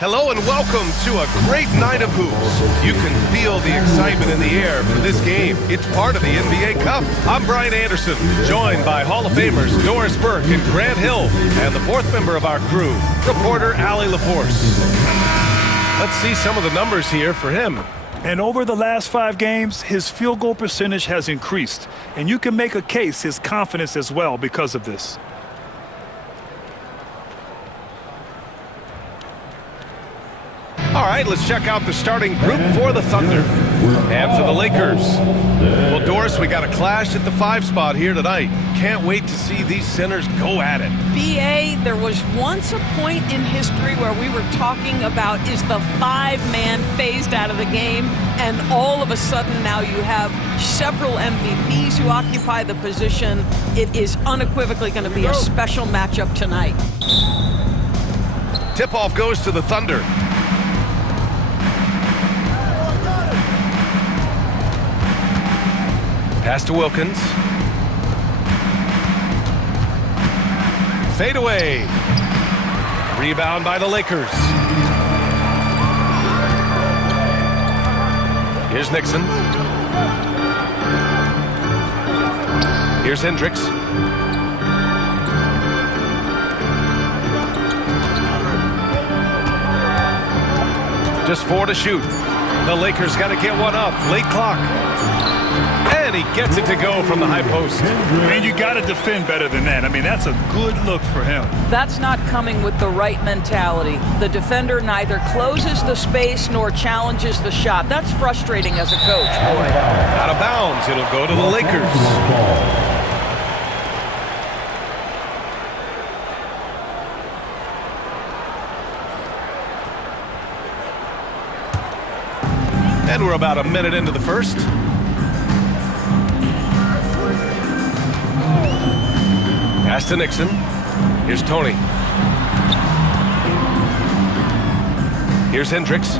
Hello and welcome to a great night of hoops. You can feel the excitement in the air for this game. It's part of the NBA Cup. I'm Brian Anderson, joined by Hall of Famers Doris Burke and Grant Hill, and the fourth member of our crew, reporter Allie LaForce. Let's see some of the numbers here for him. And over the last 5 games, his field goal percentage has increased. And you can make a case his confidence as well because of this. All right, let's check out the starting group for the Thunder. And for the Lakers. Well, Doris, we got a clash at the 5 spot here tonight. Can't wait to see these centers go at it. B.A., there was once a point in history where we were talking about is the 5-man phased out of the game, and all of a sudden now you have several MVPs who occupy the position. It is unequivocally going to be a special matchup tonight. Tip-off goes to the Thunder. Pass to Wilkins. Fade away. Rebound by the Lakers. Here's Nixon. Here's Hendricks. Just 4 to shoot. The Lakers got to get one up. Late clock. And he gets it to go from the high post. And you got to defend better than that. I mean, that's a good look for him. That's not coming with the right mentality. The defender neither closes the space nor challenges the shot. That's frustrating as a coach, boy. Out of bounds. It'll go to the Lakers. And we're about a minute into the first. Pass to Nixon. Here's Tony. Here's Hendricks.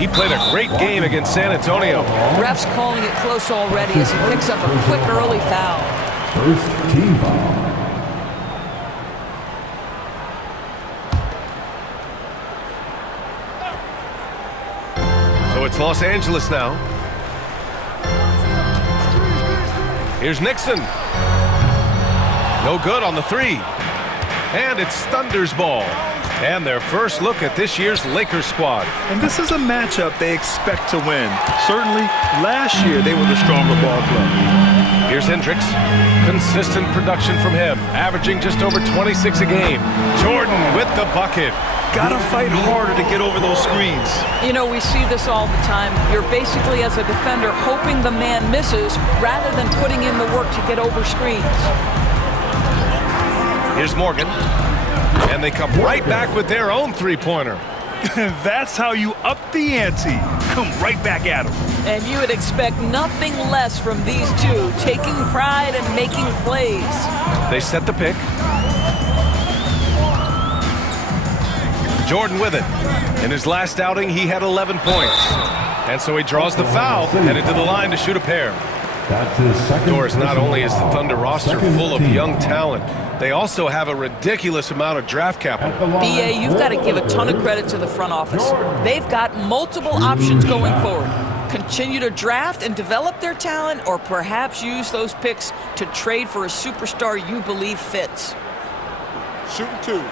He played a great game against San Antonio. Refs calling it close already as he picks up a quick early foul. First team foul. So it's Los Angeles now. Here's Nixon. No good on the 3. And it's Thunder's ball. And their first look at this year's Lakers squad. And this is a matchup they expect to win. Certainly, last year they were the stronger ball club. Here's Hendricks. Consistent production from him, averaging just over 26 a game. Jordan with the bucket. Got to fight harder to get over those screens. You know, we see this all the time. You're basically, as a defender, hoping the man misses rather than putting in the work to get over screens. Here's Morgan. And they come right back with their own three-pointer. That's how you up the ante. Come right back at them. And you would expect nothing less from these two, taking pride and making plays. They set the pick. Jordan with it. In his last outing, he had 11 points. And so he draws the foul, headed to the line to shoot a pair. Doris, not only is the Thunder roster full of young talent, they also have a ridiculous amount of draft capital. B.A., you've got to give a ton of credit to the front office. They've got multiple options going forward. Continue to draft and develop their talent, or perhaps use those picks to trade for a superstar you believe fits. Shooting 2.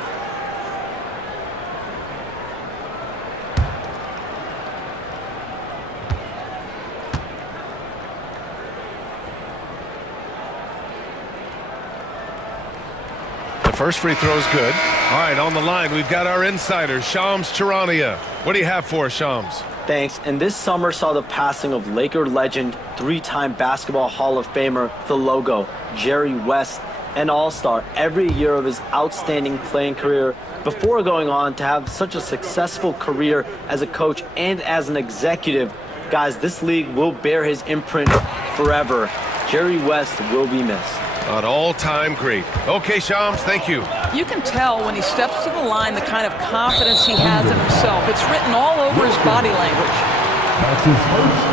First free throw is good. All right, on the line, we've got our insider, Shams Charania. What do you have for us, Shams? Thanks. And this summer saw the passing of Laker legend, 3-time Basketball Hall of Famer, the logo, Jerry West, an all-star every year of his outstanding playing career before going on to have such a successful career as a coach and as an executive. Guys, this league will bear his imprint forever. Jerry West will be missed. An all-time great. Okay, Shams, thank you. You can tell when he steps to the line the kind of confidence he has in himself. It's written all over his body language.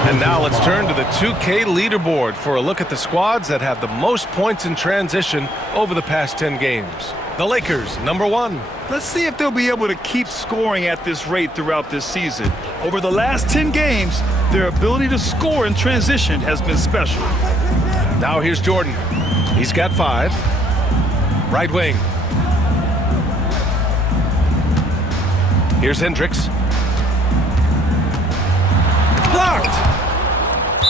And now let's turn to the 2K leaderboard for a look at the squads that have the most points in transition over the past 10 games. The Lakers, number 1. Let's see if they'll be able to keep scoring at this rate throughout this season. Over the last 10 games, their ability to score in transition has been special. Now here's Jordan. He's got 5. Right wing. Here's Hendricks. Blocked!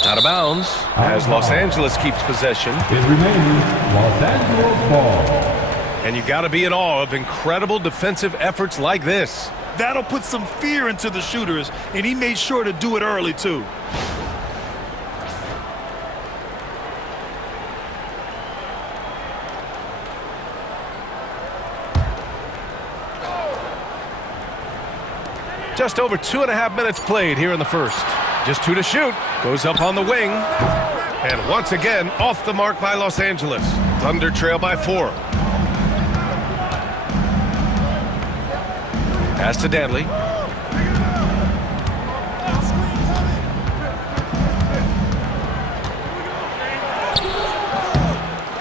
Out of bounds as Los Angeles keeps possession. It remains Los Angeles ball. And you got to be in awe of incredible defensive efforts like this. That'll put some fear into the shooters, and he made sure to do it early, too. Just over 2.5 minutes played here in the first. Just 2 to shoot. Goes up on the wing. And once again, off the mark by Los Angeles. Thunder trail by 4. Pass to Danley.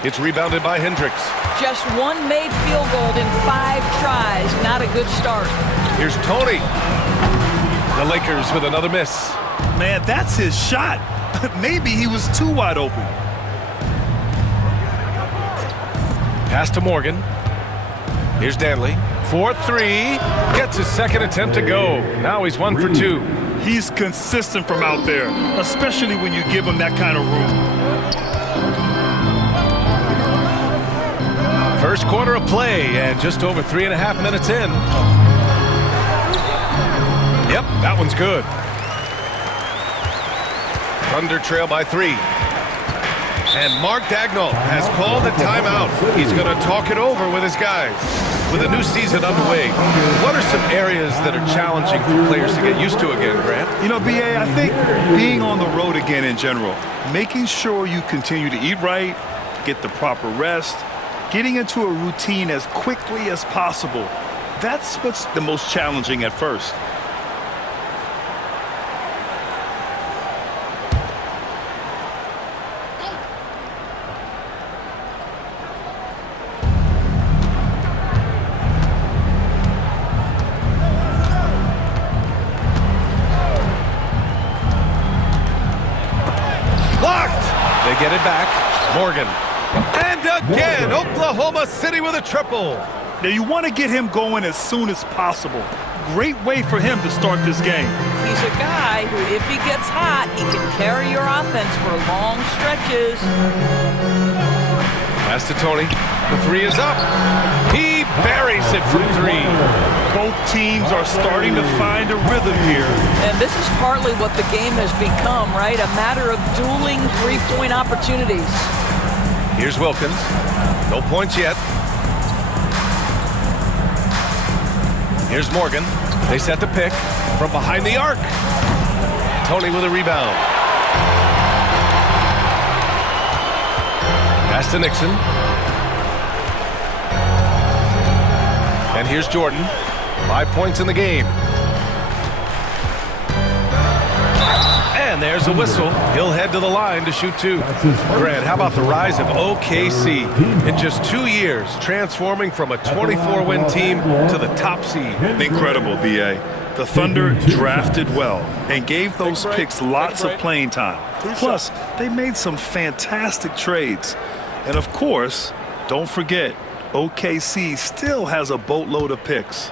It's rebounded by Hendricks. Just 1 made field goal in 5 tries. Not a good start. Here's Tony. The Lakers with another miss. Man, that's his shot. Maybe he was too wide open. Pass to Morgan. Here's Danley. 4-3. Gets his second attempt to go. Now he's 1 for 2. He's consistent from out there, especially when you give him that kind of room. First quarter of play and just over 3.5 minutes in. Yep, that one's good. Thunder trail by 3. And Mark Dagnall has called a timeout. He's going to talk it over with his guys. With a new season underway, what are some areas that are challenging for players to get used to again, Grant? You know, B.A., I think being on the road again in general, making sure you continue to eat right, get the proper rest, getting into a routine as quickly as possible. That's what's the most challenging at first. They get it back. Morgan. And again, Oklahoma City with a triple. Now, you want to get him going as soon as possible. Great way for him to start this game. He's a guy who, if he gets hot, he can carry your offense for long stretches. Pass to Tony. The 3 is up. He buries it from 3. Both teams are starting to find a rhythm here. And this is partly what the game has become, right? A matter of dueling 3-point opportunities. Here's Wilkins. No points yet. Here's Morgan. They set the pick from behind the arc. Tony with a rebound. Pass to Nixon. And here's Jordan. 5 points in the game. And there's a whistle. He'll head to the line to shoot 2. Grant, how about the rise of OKC? In just 2 years, transforming from a 24-win team to the top seed. Incredible, B.A. The Thunder drafted well and gave those picks lots of playing time. Plus, they made some fantastic trades. And of course, don't forget, OKC still has a boatload of picks.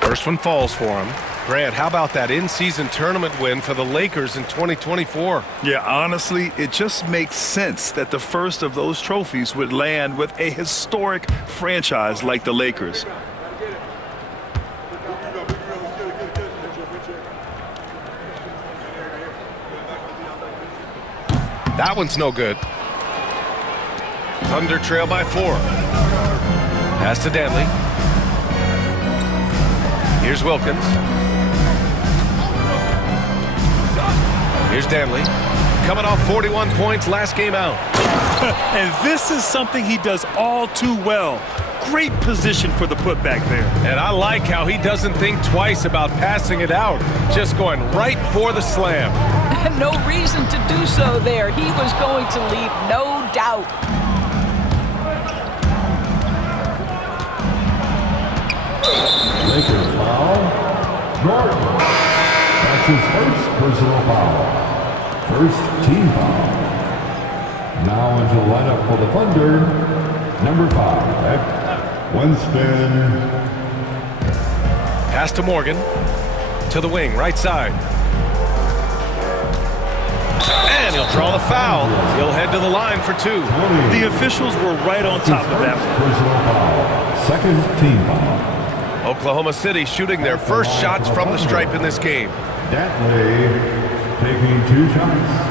First one falls for him. Grant, how about that in-season tournament win for the Lakers in 2024? Yeah, honestly, it just makes sense that the first of those trophies would land with a historic franchise like the Lakers. That one's no good. Thunder trail by 4. Pass to Danley. Here's Wilkins. Here's Danley. Coming off 41 points last game out. And this is something he does all too well. Great position for the putback there. And I like how he doesn't think twice about passing it out. Just going right for the slam. No reason to do so there. He was going to leave no doubt. Lakers foul. Jordan. That's his first personal foul. First team foul. Now into the lineup for the Thunder, number 5, Winston. Pass to Morgan. To the wing, right side. And he'll draw the foul. He'll head to the line for 2. The officials were right on top of that one. Personal foul. Second team foul. Oklahoma City shooting their first shots from the stripe in this game. Dantley taking 2 shots.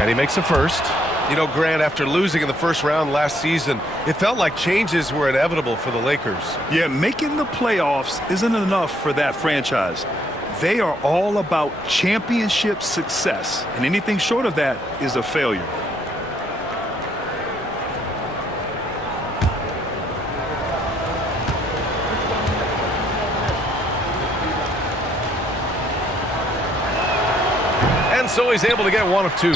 And he makes the first. You know, Grant, after losing in the first round last season, it felt like changes were inevitable for the Lakers. Yeah, making the playoffs isn't enough for that franchise. They are all about championship success, and anything short of that is a failure. And so he's able to get 1 of 2.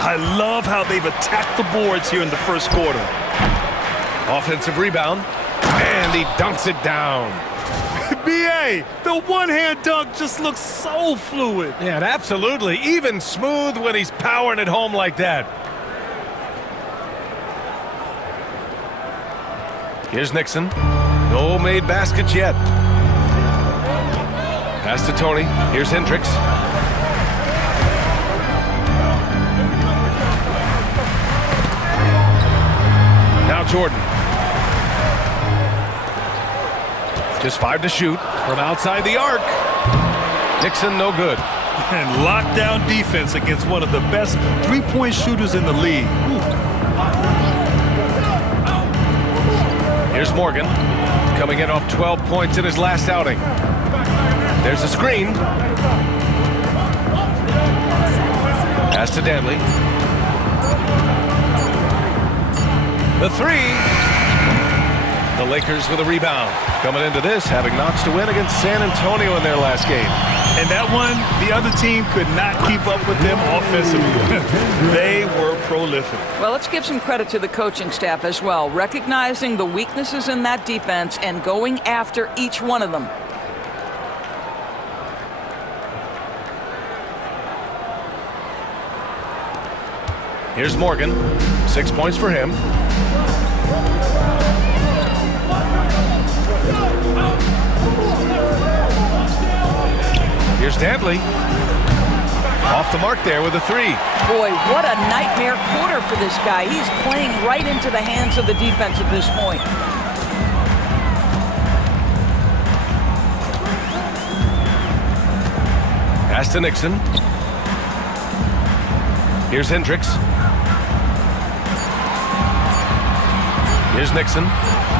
I love how they've attacked the boards here in the first quarter. Offensive rebound, and he dunks it down. B.A., the one-hand dunk just looks so fluid. Yeah, absolutely. Even smooth when he's powering it home like that. Here's Nixon. No made baskets yet. Pass to Tony. Here's Hendricks. Now Jordan. Just 5 to shoot from outside the arc. Nixon, no good. And lockdown defense against one of the best three-point shooters in the league. Ooh. Here's Morgan, coming in off 12 points in his last outing. There's a screen. Pass to Dantley. The 3. The Lakers with a rebound. Coming into this, having notched a win against San Antonio in their last game. And that one, the other team could not keep up with them offensively. They were prolific. Well, let's give some credit to the coaching staff as well, recognizing the weaknesses in that defense and going after each one of them. Here's Morgan. 6 points for him. Here's Dantley. Off the mark there with a 3. Boy, what a nightmare quarter for this guy. He's playing right into the hands of the defense at this point. Pass to Nixon. Here's Hendricks. Here's Nixon.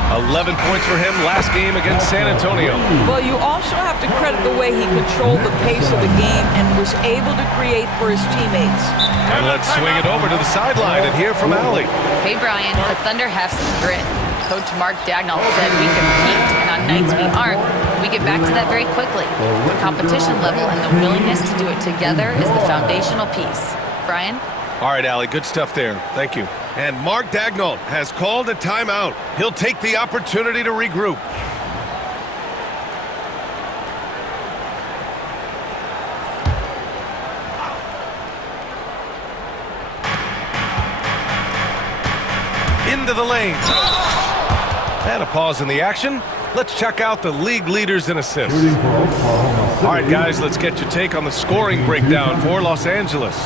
11 points for him last game against San Antonio. Well, you also have to credit the way he controlled the pace of the game and was able to create for his teammates. And let's swing it over to the sideline and hear from Allie. Hey, Brian, the Thunder have some grit. Coach Mark Daigneault said we compete, and on nights we aren't, we get back to that very quickly. The competition level and the willingness to do it together is the foundational piece. Brian? All right, Allie, good stuff there. Thank you. And Mark Daigneault has called a timeout. He'll take the opportunity to regroup. Into the lane. And a pause in the action. Let's check out the league leaders in assists. All right, guys, let's get your take on the scoring breakdown for Los Angeles.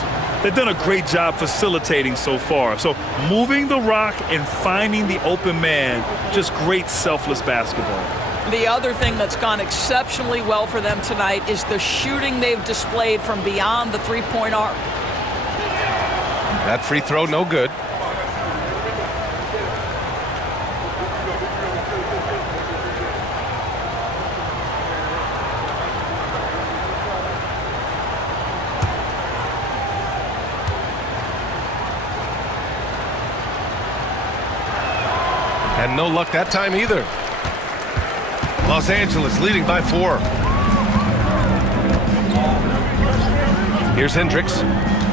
They've done a great job facilitating so far. So moving the rock and finding the open man, just great selfless basketball. The other thing that's gone exceptionally well for them tonight is the shooting they've displayed from beyond the three-point arc. That free throw, no good. And no luck that time either. Los Angeles leading by 4. Here's Hendricks.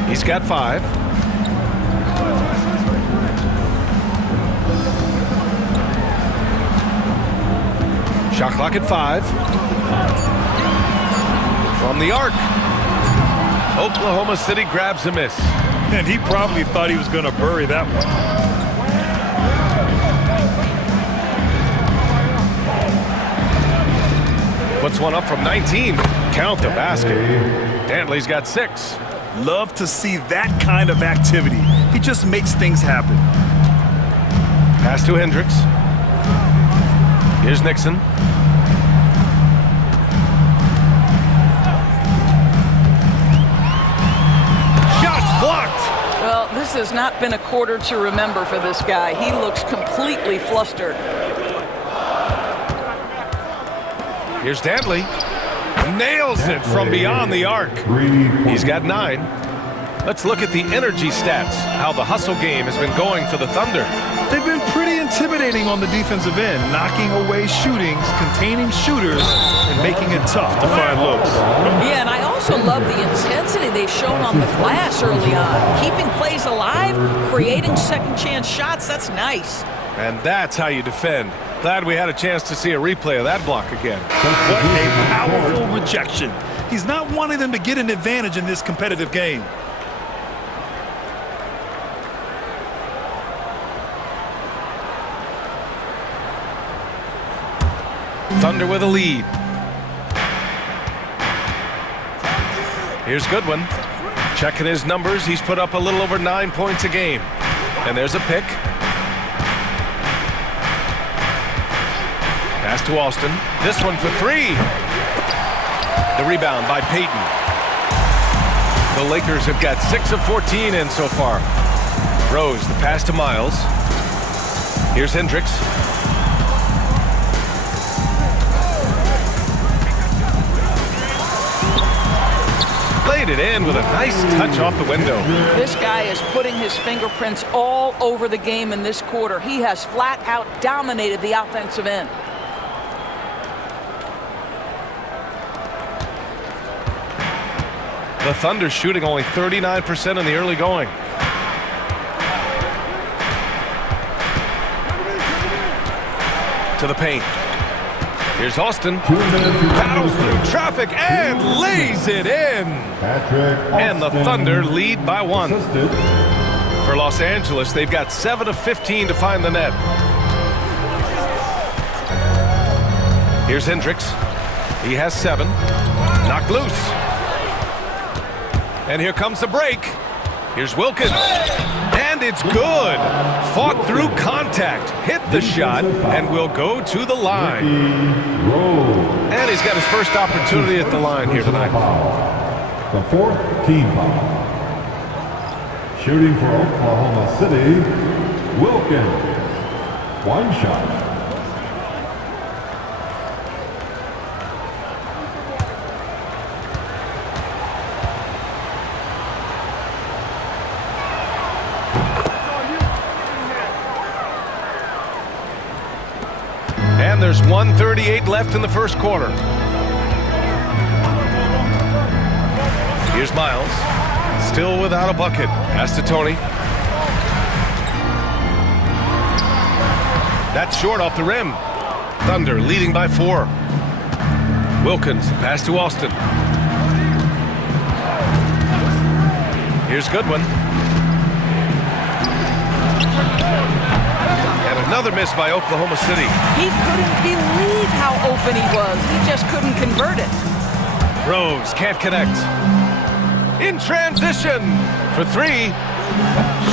He's got 5. Shot clock at 5. From the arc. Oklahoma City grabs a miss. And he probably thought he was going to bury that one. Puts one up from 19. Count the basket. Dantley's got 6. Love to see that kind of activity. He just makes things happen. Pass to Hendricks. Here's Nixon. Shots blocked. Well, this has not been a quarter to remember for this guy. He looks completely flustered. Here's Dantley. Nails it from beyond the arc. He's got 9. Let's look at the energy stats, how the hustle game has been going for the Thunder. They've been pretty intimidating on the defensive end, knocking away shootings, containing shooters, and making it tough to find looks. Yeah, and I also love the intensity they've shown on the glass early on. Keeping plays alive, creating second chance shots, that's nice. And that's how you defend. Glad we had a chance to see a replay of that block again. What a powerful rejection. He's not wanting them to get an advantage in this competitive game. Thunder with a lead. Here's Goodwin. Checking his numbers. He's put up a little over 9 points a game. And there's a pick. Pass to Alston. This one for 3. The rebound by Payton. The Lakers have got 6 of 14 in so far. Rose, the pass to Miles. Here's Hendricks. Played it in with a nice touch off the window. This guy is putting his fingerprints all over the game in this quarter. He has flat out dominated the offensive end. The Thunder shooting only 39% in the early going. To the paint. Here's Austin. Paddles through traffic and lays it in. And the Thunder lead by 1. For Los Angeles, they've got 7 of 15 to find the net. Here's Hendricks. He has 7. Knocked loose. And here comes the break. Here's Wilkins. And it's good. Fought through contact. Hit the shot and will go to the line. And he's got his first opportunity at the line here tonight. The 4th team foul. Shooting for Oklahoma City, Wilkins. 1 shot. And there's 1:38 left in the first quarter. Here's Miles. Still without a bucket. Pass to Tony. That's short off the rim. Thunder leading by 4. Wilkins, pass to Austin. Here's Goodwin. And another miss by Oklahoma City. He couldn't believe how open he was. He just couldn't convert it. Rose can't connect. In transition for 3.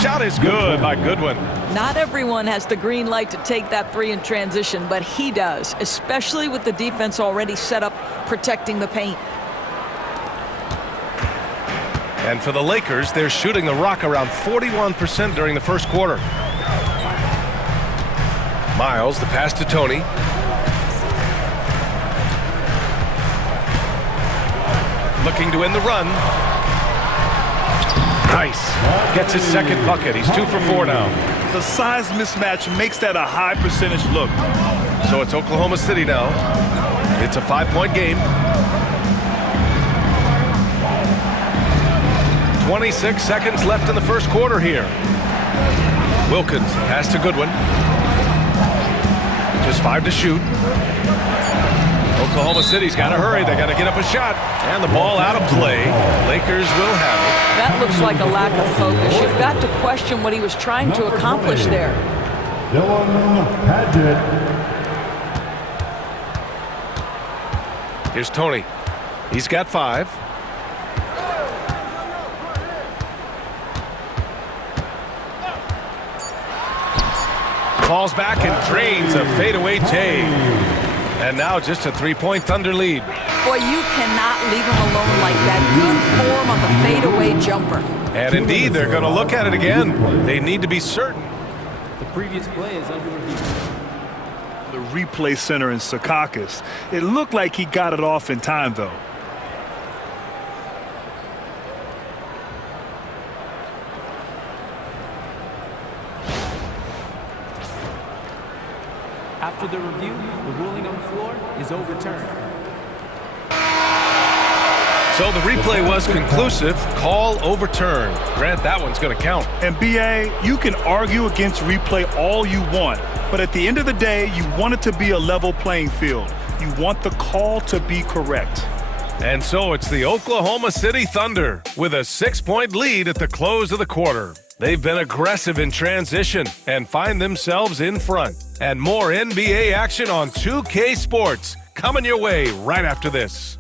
Shot is good by Goodwin. Not everyone has the green light to take that 3 in transition, but he does, especially with the defense already set up protecting the paint. And for the Lakers, they're shooting the rock around 41% during the first quarter. Miles, the pass to Tony. Looking to win the run. Nice. Gets his second bucket. He's 2 for 4 now. The size mismatch makes that a high percentage look. So it's Oklahoma City now. It's a 5-point game. 26 seconds left in the first quarter here. Wilkins pass to Goodwin. Just 5 to shoot. Oklahoma City's got to hurry. They got to get up a shot. And the ball out of play. Lakers will have it. That looks like a lack of focus. You've got to question what he was trying to accomplish there. Dylan Padgett. Here's Tony. He's got 5. Falls back and drains a fadeaway J. And now just a 3-point Thunder lead. Boy, you cannot leave him alone like that. Good form on the fadeaway jumper. And indeed, they're going to look at it again. They need to be certain. The previous play is under review. The replay center in Secaucus. It looked like he got it off in time, though. After the review, the ruling on the floor is overturned. So the replay was conclusive. Call overturned. Grant, that one's going to count. And BA, you can argue against replay all you want, but at the end of the day, you want it to be a level playing field. You want the call to be correct. And so it's the Oklahoma City Thunder with a 6-point lead at the close of the quarter. They've been aggressive in transition and find themselves in front. And more NBA action on 2K Sports coming your way right after this.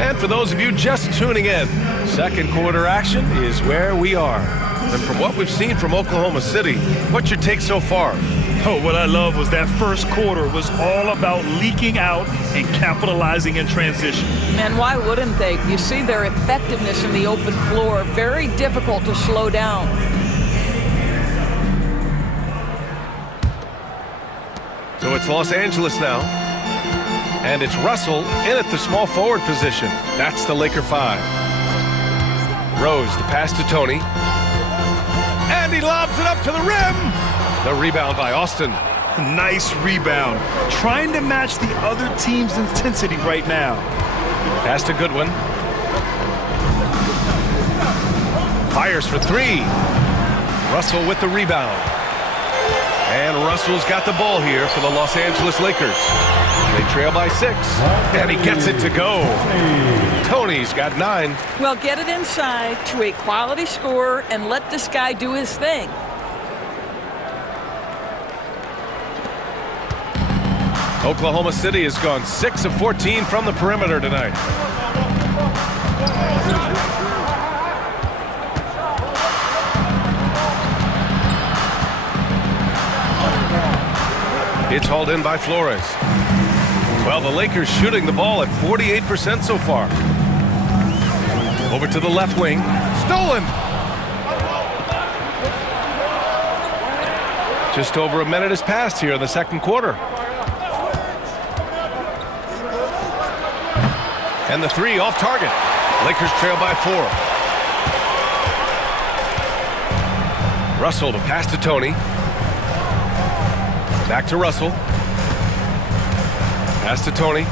And for those of you just tuning in, second quarter action is where we are. And from what we've seen from Oklahoma City, what's your take so far? Oh, what I love was that first quarter was all about leaking out and capitalizing in transition. And why wouldn't they? You see their effectiveness in the open floor. Very difficult to slow down. So it's Los Angeles now. And it's Russell in at the small forward position. That's the Laker 5. Rose, the pass to Tony. And he lobs it up to the rim. The rebound by Austin. Nice rebound. Trying to match the other team's intensity right now. Pass to Goodwin. Fires for 3. Russell with the rebound. And Russell's got the ball here for the Los Angeles Lakers. They trail by 6. And he gets it to go. Tony's got 9. Well, get it inside to a quality scorer and let this guy do his thing. Oklahoma City has gone 6 of 14 from the perimeter tonight. It's hauled in by Flores. Well, the Lakers shooting the ball at 48% so far. Over to the left wing. Stolen! Just over a minute has passed here in the second quarter. And the 3 off target. Lakers trail by 4. Russell to pass to Tony. Back to Russell. Pass to Tony.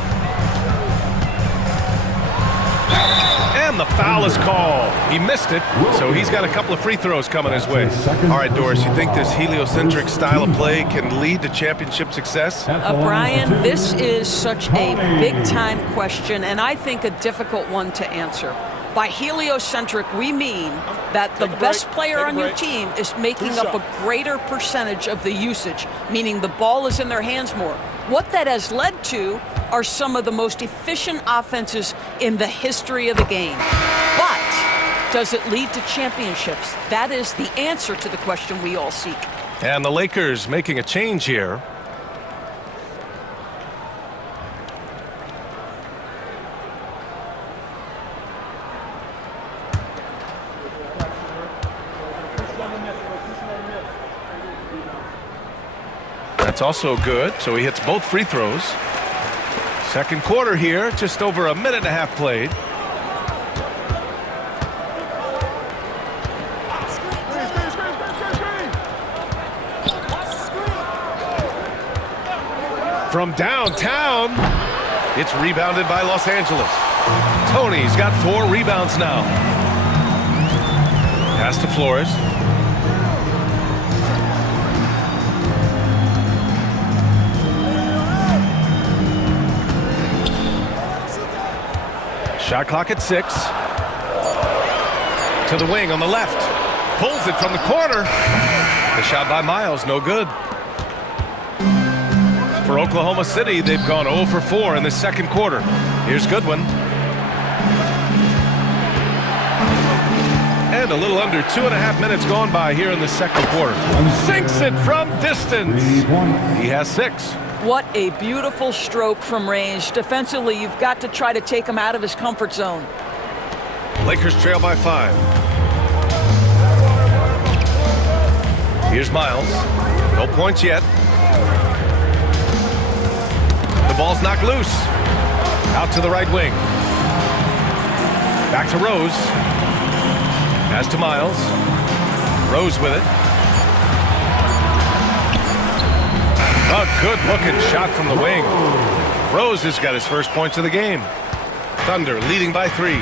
And the foul is called. He missed it, so he's got a couple of free throws coming his way. All right, Doris, you think this heliocentric style of play can lead to championship success? Brian, this is such a big-time question, and I think a difficult one to answer. By heliocentric, we mean that the best player on your team is making up a greater percentage of the usage, meaning the ball is in their hands more. What that has led to are some of the most efficient offenses in the history of the game. But does it lead to championships? That is the answer to the question we all seek. And the Lakers making a change here. That's also good, so he hits both free throws. Second quarter here, just over a minute and a half played. From downtown, it's rebounded by Los Angeles. Tony's got 4 rebounds now. Pass to Flores. Shot clock at 6. To the wing on the left. Pulls it from the corner. The shot by Miles, no good. For Oklahoma City, they've gone 0 for 4 in the second quarter. Here's Goodwin. And a little under 2.5 minutes gone by here in the second quarter. Sinks it from distance. He has 6. What a beautiful stroke from range. Defensively, you've got to try to take him out of his comfort zone. Lakers trail by 5. Here's Miles. No points yet. The ball's knocked loose. Out to the right wing. Back to Rose. Pass to Miles. Rose with it. A good-looking shot from the wing. Rose has got his first points of the game. Thunder leading by 3.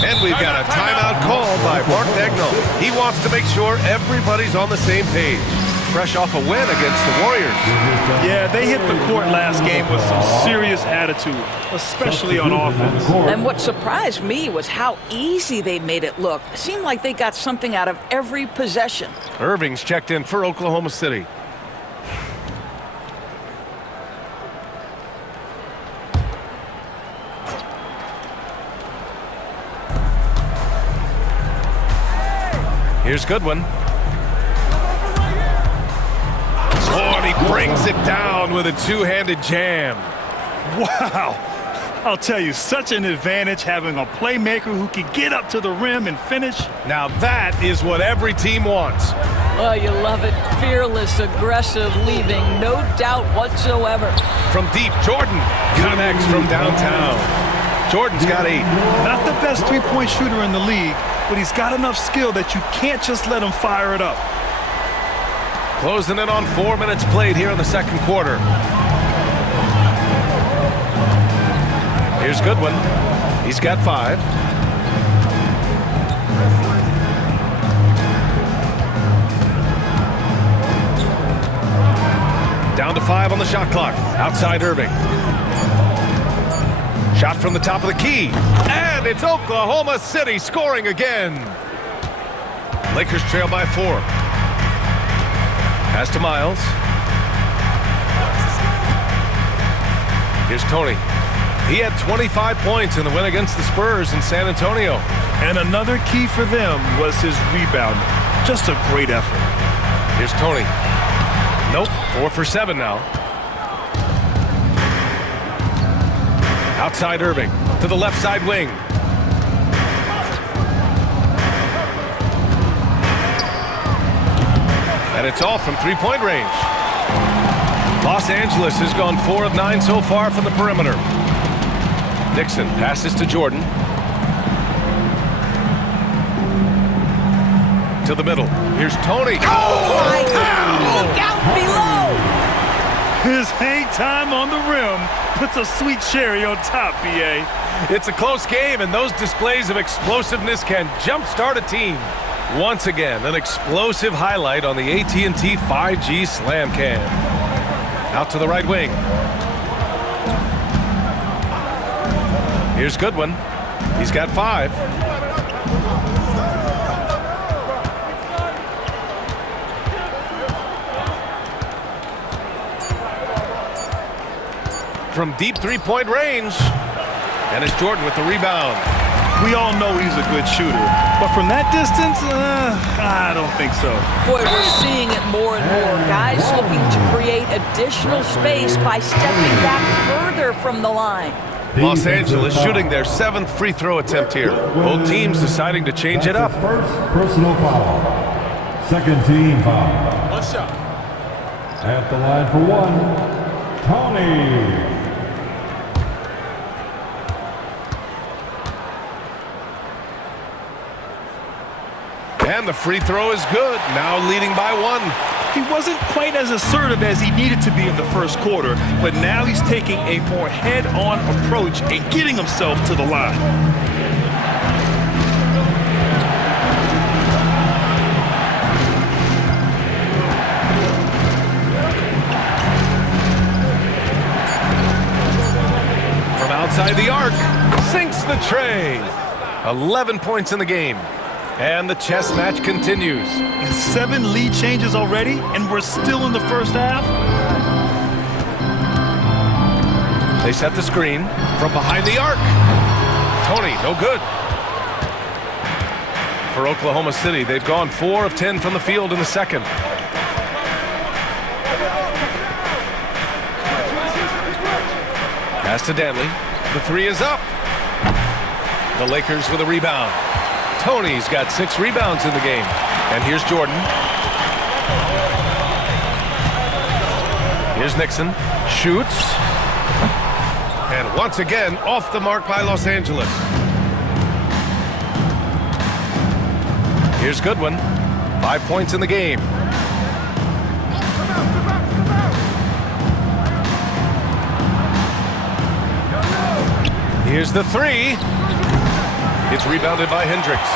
And we've got a timeout called by Mark Dagnall. He wants to make sure everybody's on the same page. Fresh off a win against the Warriors. Yeah, they hit the court last game with some serious attitude, especially on offense. And what surprised me was how easy they made it look. It seemed like they got something out of every possession. Irving's checked in for Oklahoma City. Here's Goodwin. Oh, and he brings it down with a two-handed jam. Wow. I'll tell you, such an advantage having a playmaker who can get up to the rim and finish. Now that is what every team wants. Oh, you love it. Fearless, aggressive, leaving no doubt whatsoever. From deep, Jordan connects from downtown. Jordan's got 8. Not the best three-point shooter in the league, but he's got enough skill that you can't just let him fire it up. Closing in on 4 minutes played here in the second quarter. Here's Goodwin. He's got 5. Down to 5 on the shot clock. Outside Irving. Shot from the top of the key. And it's Oklahoma City scoring again. Lakers trail by 4. Pass to Miles. Here's Tony. He had 25 points in the win against the Spurs in San Antonio. And another key for them was his rebounding. Just a great effort. Here's Tony. Nope, 4 for 7 now. Outside Irving to the left side wing. And it's off from 3-point range. Los Angeles has gone 4 of 9 so far from the perimeter. Nixon passes to Jordan. To the middle. Here's Tony. Oh, my God! Look out below! His hang time on the rim puts a sweet cherry on top, B.A. It's a close game, and those displays of explosiveness can jumpstart a team. Once again, an explosive highlight on the AT&T 5G Slam Cam. Out to the right wing. Here's Goodwin. He's got 5. From deep 3-point range. And it's Jordan with the rebound. We all know he's a good shooter, but from that distance, I don't think so. Boy, we're seeing it more and more. Guys looking to create additional space by stepping back further from the line. Los Angeles shooting their 7th free throw attempt here. Both teams deciding to change it up. First personal foul. Second team foul. One shot. At the line for one, Tony. And the free throw is good, now leading by one. He wasn't quite as assertive as he needed to be in the first quarter, but now he's taking a more head-on approach and getting himself to the line. From outside the arc, sinks the tray. 11 points in the game. And the chess match continues. 7 lead changes already, and we're still in the first half. They set the screen from behind the arc. Tony, no good. For Oklahoma City, they've gone 4 of 10 from the field in the second. Pass to Danley. The three is up. The Lakers with a rebound. Tony's got 6 rebounds in the game. And here's Jordan. Here's Nixon. Shoots. And once again, off the mark by Los Angeles. Here's Goodwin. 5 points in the game. Here's the three. It's rebounded by Hendricks.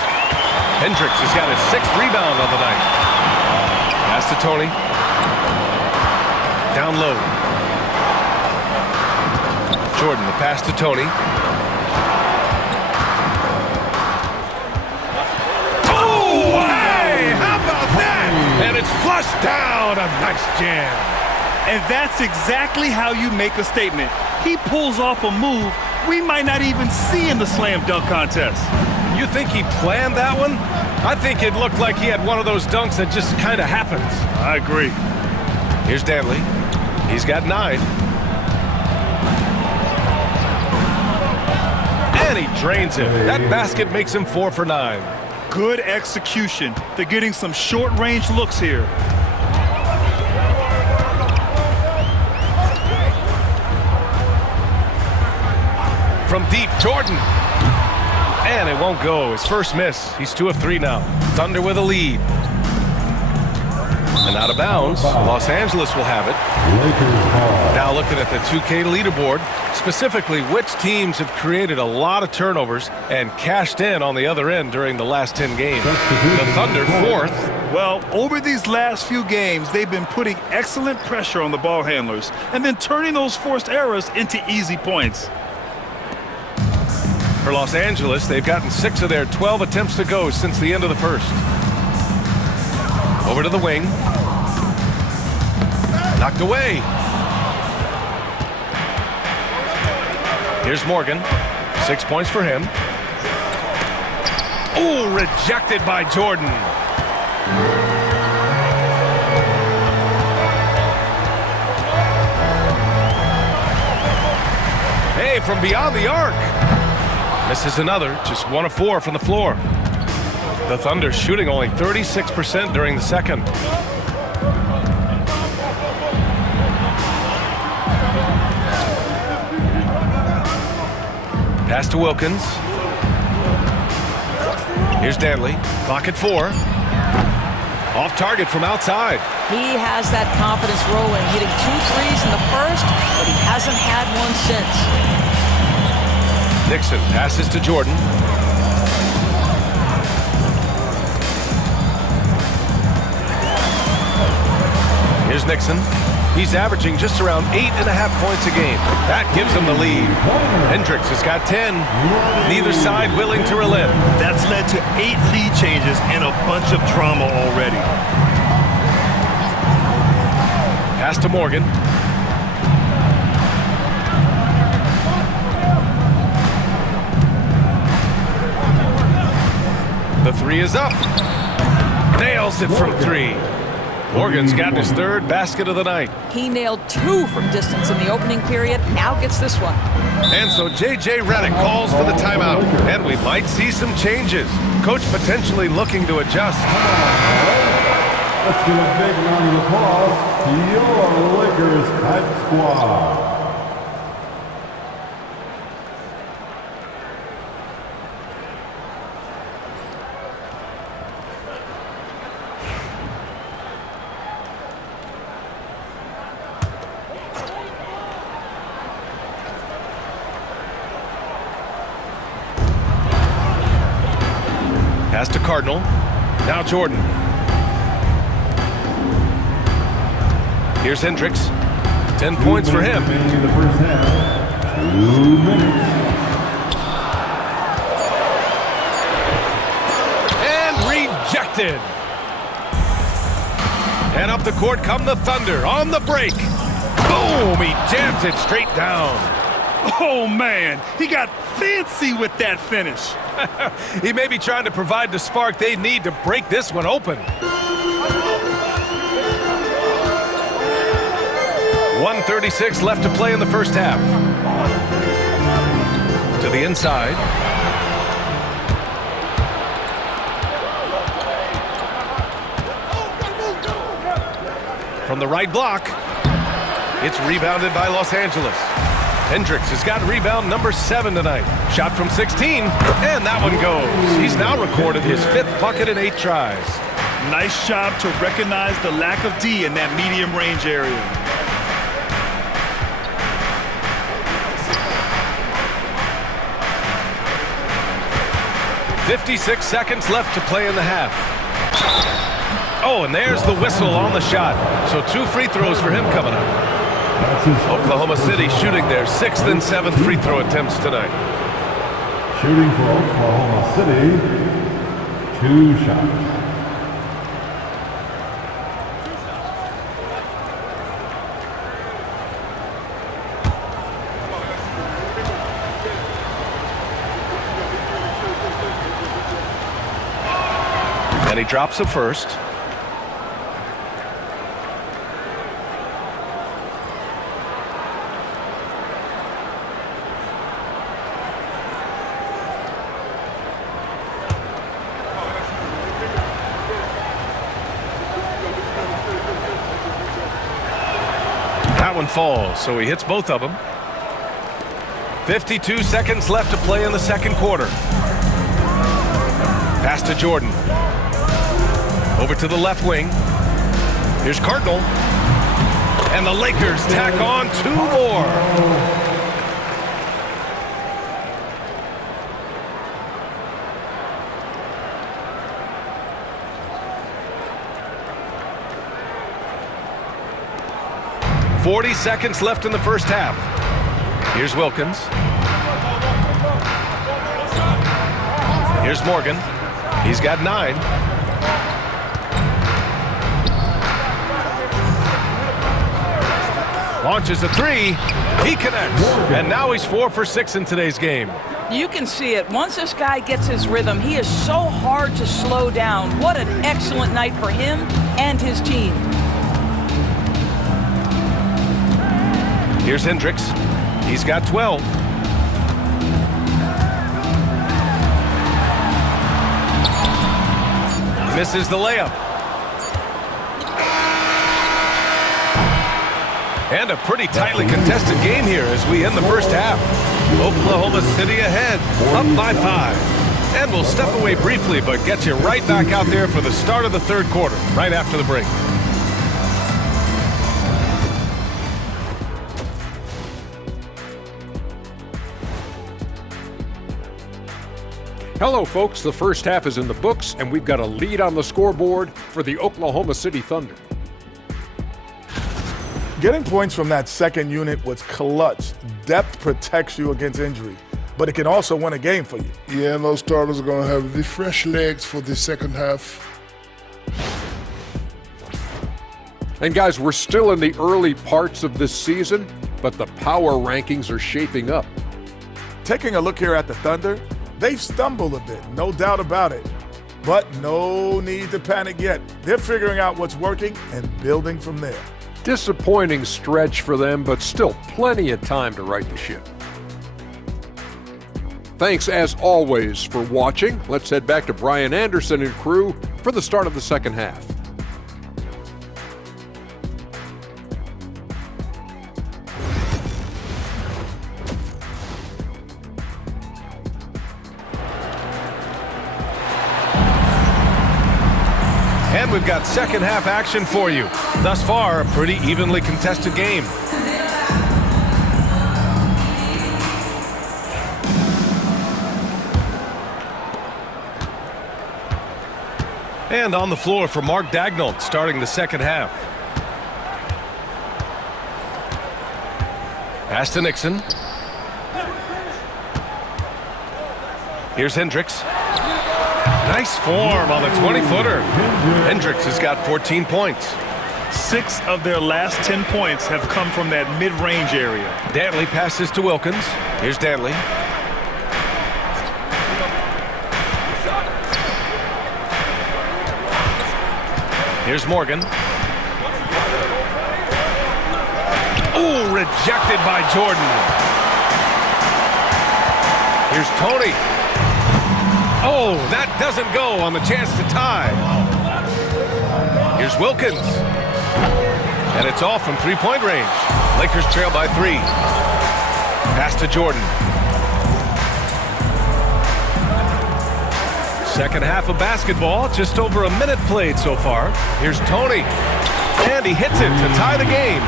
Hendricks has got his 6th rebound on the night. Pass to Tony. Down low. Jordan, the pass to Tony. Oh, hey! How about that? And it's flushed down. A nice jam. And that's exactly how you make a statement. He pulls off a move we might not even see in the slam dunk contest. You think he planned that one? I think it looked like he had one of those dunks that just kind of happens. I agree. Here's Danley. He's got 9. And he drains it. That basket makes him 4 for 9. Good execution. They're getting some short-range looks here. From deep, Jordan. And it won't go. His first miss. He's 2 of 3 now. Thunder with a lead. And out of bounds. Los Angeles will have it. Now looking at the 2K leaderboard, specifically which teams have created a lot of turnovers and cashed in on the other end during the last 10 games. The Thunder 4th. Well, over these last few games, they've been putting excellent pressure on the ball handlers and then turning those forced errors into easy points. For Los Angeles, they've gotten 6 of their 12 attempts to go since the end of the first. Over to the wing. Knocked away. Here's Morgan. 6 points for him. Oh, rejected by Jordan. Hey, from beyond the arc. Misses another, just 1 of 4 from the floor. The Thunder shooting only 36% during the second. Pass to Wilkins. Here's Danley. Clock at 4. Off target from outside. He has that confidence rolling, hitting 2 threes in the first, but he hasn't had one since. Nixon passes to Jordan. Here's Nixon. He's averaging just around 8.5 points a game. That gives him the lead. Hendricks has got 10. Neither side willing to relent. That's led to 8 lead changes and a bunch of drama already. Pass to Morgan. The three is up. Nails it from 3. Morgan's gotten his 3rd basket of the night. He nailed 2 from distance in the opening period. Now gets this one. And so J.J. Redick calls for the timeout. And we might see some changes. Coach potentially looking to adjust. Let's give a big round of applause to your Lakers hype squad. Pass to Cardinal. Now Jordan. Here's Hendricks. 10 points for him. In the first half, 2 minutes. And rejected. And up the court come the Thunder on the break. Boom! He jams it straight down. Oh, man, he got fancy with that finish. He may be trying to provide the spark they need to break this one open. 1:36 left to play in the first half. To the inside. From the right block. It's rebounded by Los Angeles. Hendricks has got rebound number 7 tonight. Shot from 16, and that one goes. He's now recorded his 5th bucket in 8 tries. Nice job to recognize the lack of D in that medium range area. .56 seconds left to play in the half. Oh, and there's the whistle on the shot. So 2 free throws for him coming up. Oklahoma City shooting their 6th and 7th free throw attempts tonight. Shooting for Oklahoma City, 2 shots. And he drops a first. That one falls, so he hits both of them. 52 seconds left to play in the second quarter. Pass to Jordan. Over to the left wing. Here's Cardinal. And the Lakers tack on 2 more. .40 seconds left in the first half. Here's Wilkins. Here's Morgan. He's got 9. Launches a 3. He connects. And now he's 4 for 6 in today's game. You can see it. Once this guy gets his rhythm, he is so hard to slow down. What an excellent night for him and his team. Here's Hendricks. He's got 12. Misses the layup. And a pretty tightly contested game here as we end the first half. Oklahoma City ahead, up by 5. And we'll step away briefly, but get you right back out there for the start of the third quarter, right after the break. Hello, folks. The first half is in the books, and we've got a lead on the scoreboard for the Oklahoma City Thunder. Getting points from that second unit was clutch. Depth protects you against injury, but it can also win a game for you. Yeah, and those starters are going to have the fresh legs for the second half. And guys, we're still in the early parts of this season, but the power rankings are shaping up. Taking a look here at the Thunder, they've stumbled a bit, no doubt about it. But no need to panic yet. They're figuring out what's working and building from there. Disappointing stretch for them, but still plenty of time to right the ship. Thanks, as always, for watching. Let's head back to Brian Anderson and crew for the start of the second half. And we've got second half action for you. Thus far, a pretty evenly contested game. And on the floor for Mark Daigneault starting the second half. Pass to Nixon. Here's Hendricks. Nice form on the 20-footer. Hendricks has got 14 points. 6 of their last 10 points have come from that mid-range area. Dantley passes to Wilkins. Here's Dantley. Here's Morgan. Ooh, rejected by Jordan. Here's Tony. Oh, that doesn't go on the chance to tie. Here's Wilkins. And it's off from three-point range. Lakers trail by 3. Pass to Jordan. Second half of basketball, just over a minute played so far. Here's Tony. And he hits it to tie the game.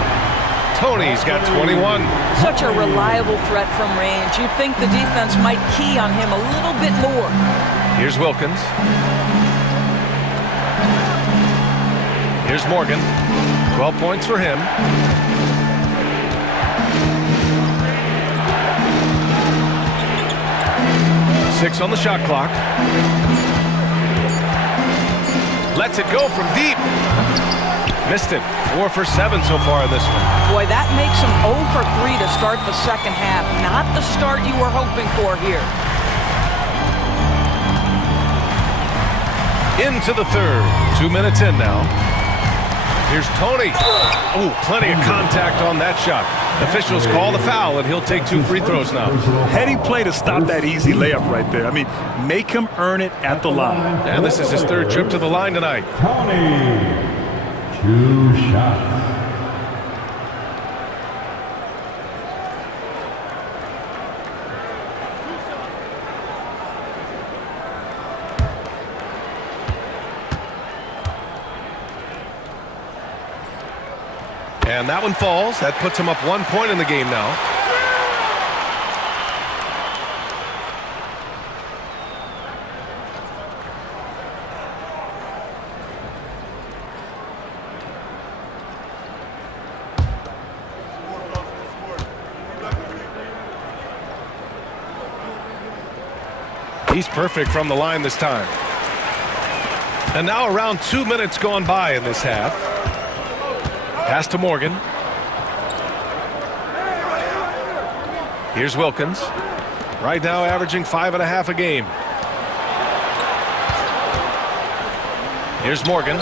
Tony's got 21. Such a reliable threat from range. You'd think the defense might key on him a little bit more. Here's Wilkins. Here's Morgan. 12 points for him. Six on the shot clock. Lets it go from deep. Missed it. 4 for 7 so far in this one. Boy, that makes him 0 for 3 to start the second half. Not the start you were hoping for here. Into the third. 2 minutes in now. Here's Tony. Oh, plenty of contact on that shot. Officials call the foul, and he'll take 2 free throws now. Heady play to stop that easy layup right there. I mean, make him earn it at the line. And this is his third trip to the line tonight. Tony, 2 shots. And that one falls. That puts him up 1 point in the game now. He's perfect from the line this time. And now around 2 minutes gone by in this half. Pass to Morgan. Here's Wilkins. Right now averaging 5.5 a game. Here's Morgan.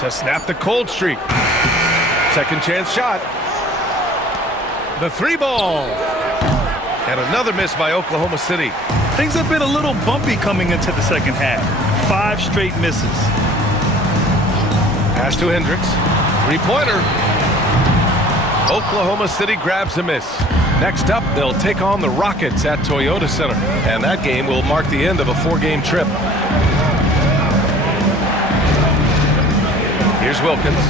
To snap the cold streak. Second chance shot. The 3-ball. And another miss by Oklahoma City. Things have been a little bumpy coming into the second half. 5 straight misses. Pass to Hendricks. 3-pointer. Oklahoma City grabs a miss. Next up, they'll take on the Rockets at Toyota Center. And that game will mark the end of a 4-game trip. Here's Wilkins.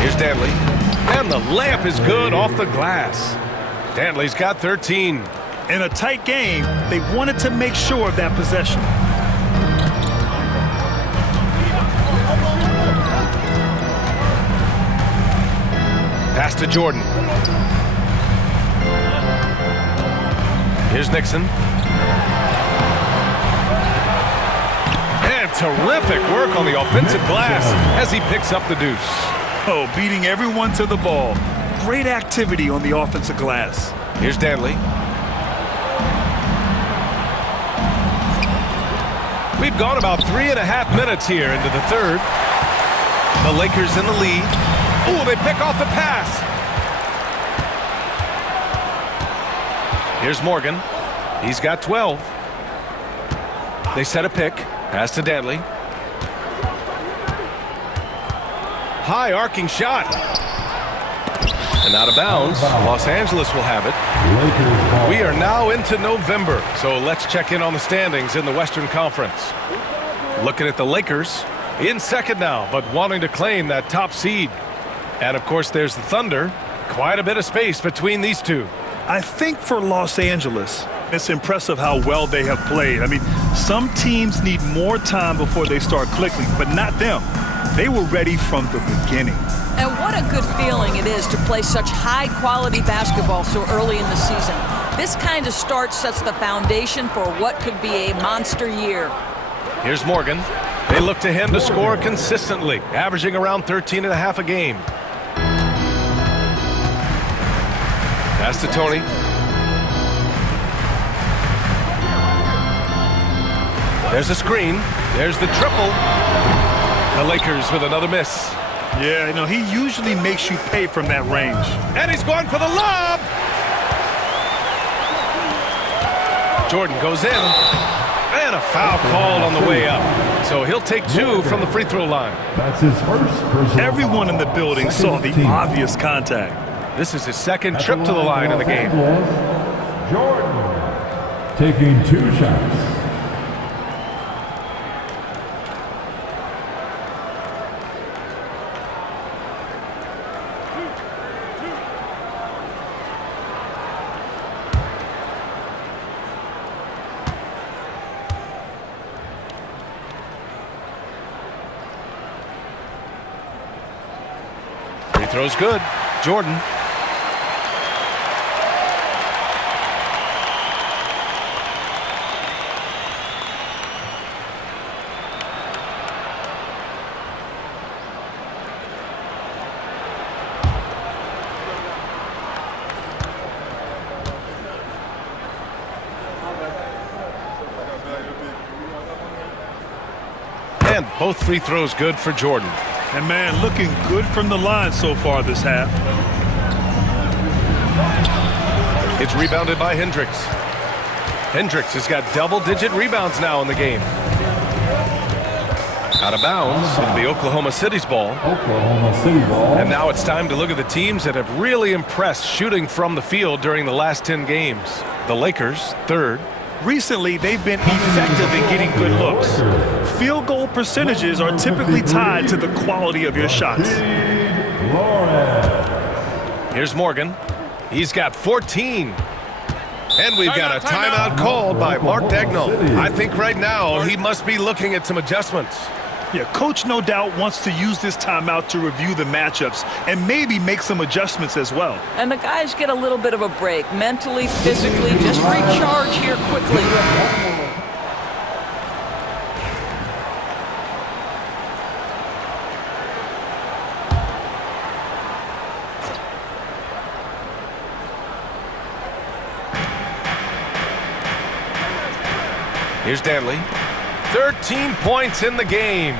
Here's Dantley. And the layup is good off the glass. Dantley's got 13. In a tight game, they wanted to make sure of that possession. Pass to Jordan. Here's Nixon. And terrific work on the offensive glass as he picks up the deuce. Oh, beating everyone to the ball. Great activity on the offensive glass. Here's Dantley. We've gone about 3.5 minutes here into the third. The Lakers in the lead. Oh, they pick off the pass. Here's Morgan. He's got 12. They set a pick. Pass to Dantley. High arcing shot. And out of bounds. Los Angeles will have it. We are now into November, so let's check in on the standings in the Western Conference. Looking at the Lakers, in second now, but wanting to claim that top seed. And, of course, there's the Thunder. Quite a bit of space between these two. I think for Los Angeles, it's impressive how well they have played. I mean, some teams need more time before they start clicking, but not them. They were ready from the beginning. And what a good feeling it is to play such high-quality basketball so early in the season. This kind of start sets the foundation for what could be a monster year. Here's Morgan. They look to him to score consistently, averaging around 13.5 a game. Pass to Tony. There's a screen. There's the triple. The Lakers with another miss. Yeah, he usually makes you pay from that range. And he's going for the lob. Jordan goes in. And a foul called on the way up. So he'll take 2 from the free throw line. That's his first personal Everyone in the building saw the obvious contact. This is his second trip to the line in the game. Jordan taking 2 shots. Free throw's good. Jordan. And both free throws good for Jordan. And, man, looking good from the line so far this half. It's rebounded by Hendricks. Hendricks has got double-digit rebounds now in the game. Out of bounds, it'll be Oklahoma City's ball. Oklahoma City ball. And now it's time to look at the teams that have really impressed shooting from the field during the last 10 games. The Lakers, third. Recently, they've been effective in getting good looks. Field goal percentages are typically tied to the quality of your shots. Here's Morgan. He's got 14. And we've got a timeout called by Mark Dagnall. I think right now he must be looking at some adjustments. Yeah, Coach no doubt wants to use this timeout to review the matchups and maybe make some adjustments as well. And the guys get a little bit of a break, mentally, physically, just recharge here quickly. Here's Danley. 13 points in the game.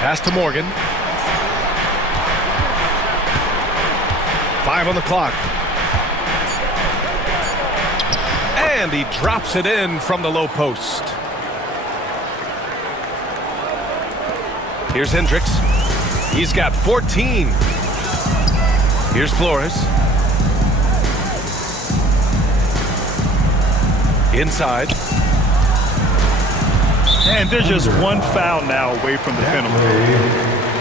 Pass to Morgan. 5 on the clock. And he drops it in from the low post. Here's Hendricks. He's got 14. Here's Flores. Inside. And they're just one foul now away from the penalty.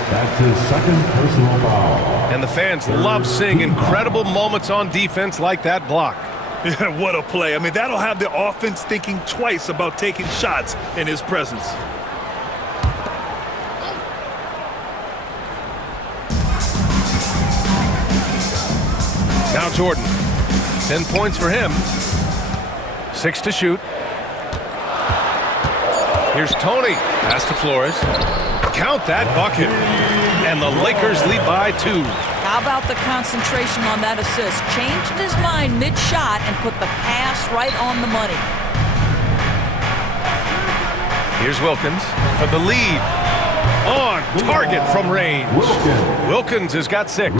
That's his second personal foul. And the fans love seeing incredible moments on defense like that block. Yeah, what a play. I mean, that'll have the offense thinking twice about taking shots in his presence. Now Jordan. 10 points for him. 6 to shoot. Here's Tony. Pass to Flores. Count that bucket. And the Lakers lead by 2. How about the concentration on that assist? Changed his mind mid-shot and put the pass right on the money. Here's Wilkins for the lead. On target from range. Wilkins has got 6.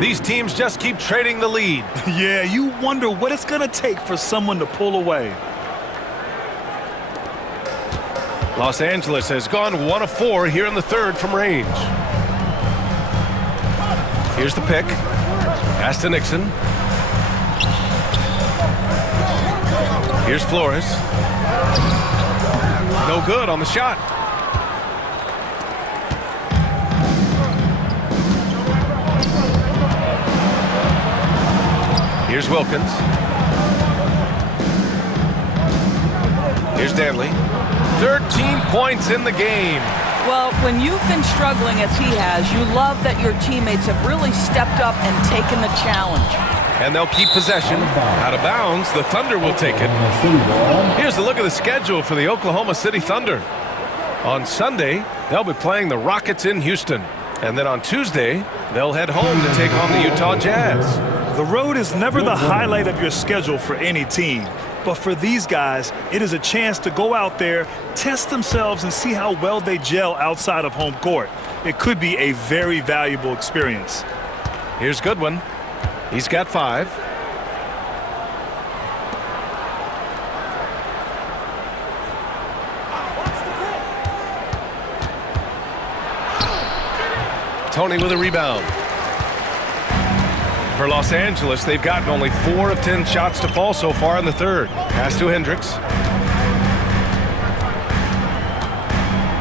These teams just keep trading the lead. Yeah, you wonder what it's going to take for someone to pull away. Los Angeles has gone 1 of 4 here in the third from range. Here's the pick. Pass to Nixon. Here's Flores. No good on the shot. Here's Wilkins. Here's Danley. 13 points in the game. Well, when you've been struggling as he has, you love that your teammates have really stepped up and taken the challenge. And they'll keep possession. Out of bounds, the Thunder will take it. Here's a look at the schedule for the Oklahoma City Thunder. On Sunday, they'll be playing the Rockets in Houston. And then on Tuesday, they'll head home to take on the Utah Jazz. The road is never the highlight of your schedule for any team. But for these guys, it is a chance to go out there, test themselves, and see how well they gel outside of home court. It could be a very valuable experience. Here's Goodwin. He's got 5. Tony with a rebound. For Los Angeles, they've gotten only 4 of 10 shots to fall so far in the third. Pass to Hendricks.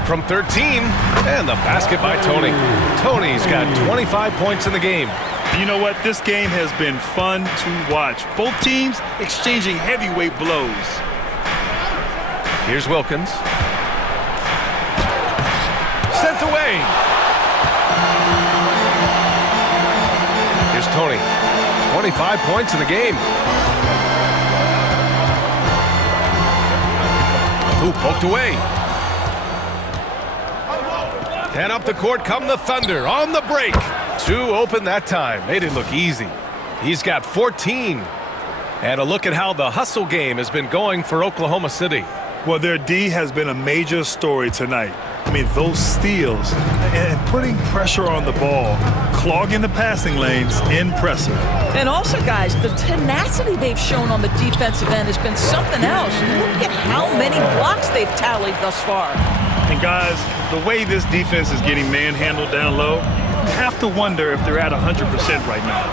From 13, and the basket by Tony. Tony's got 25 points in the game. You know what? This game has been fun to watch. Both teams exchanging heavyweight blows. Here's Wilkins. Sent away. Here's Tony. 25 points in the game. Ooh, poked away. And up the court come the Thunder on the break. 2 open that time. Made it look easy. He's got 14. And a look at how the hustle game has been going for Oklahoma City. Well, their D has been a major story tonight. I mean, those steals and putting pressure on the ball, clogging the passing lanes, impressive. And also, guys, the tenacity they've shown on the defensive end has been something else. Look at how many blocks they've tallied thus far. And guys, the way this defense is getting manhandled down low, have to wonder if they're at 100% right now.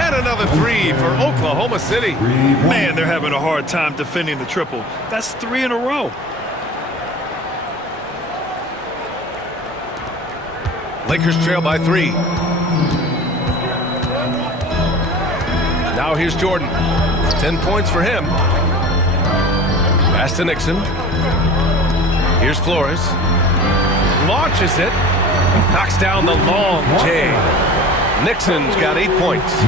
And another 3 for Oklahoma City. Man, they're having a hard time defending the triple. That's 3 in a row. Lakers trail by 3. Now here's Jordan. 10 points for him. Pass to Nixon. Here's Flores. Launches it. Knocks down the long J. Nixon's got 8 points.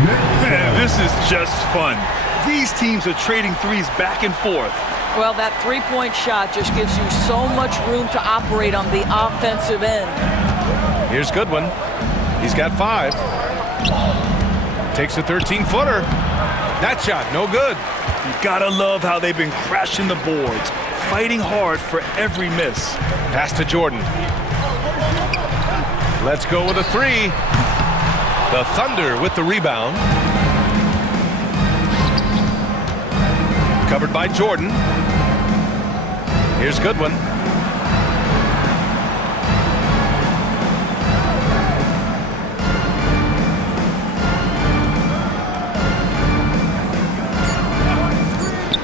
Man, this is just fun. These teams are trading threes back and forth. Well, that three-point shot just gives you so much room to operate on the offensive end. Here's Goodwin. He's got 5. Takes a 13-footer. That shot, no good. You gotta love how they've been crashing the boards, fighting hard for every miss. Pass to Jordan. Let's go with a 3. The Thunder with the rebound. Covered by Jordan. Here's Goodwin.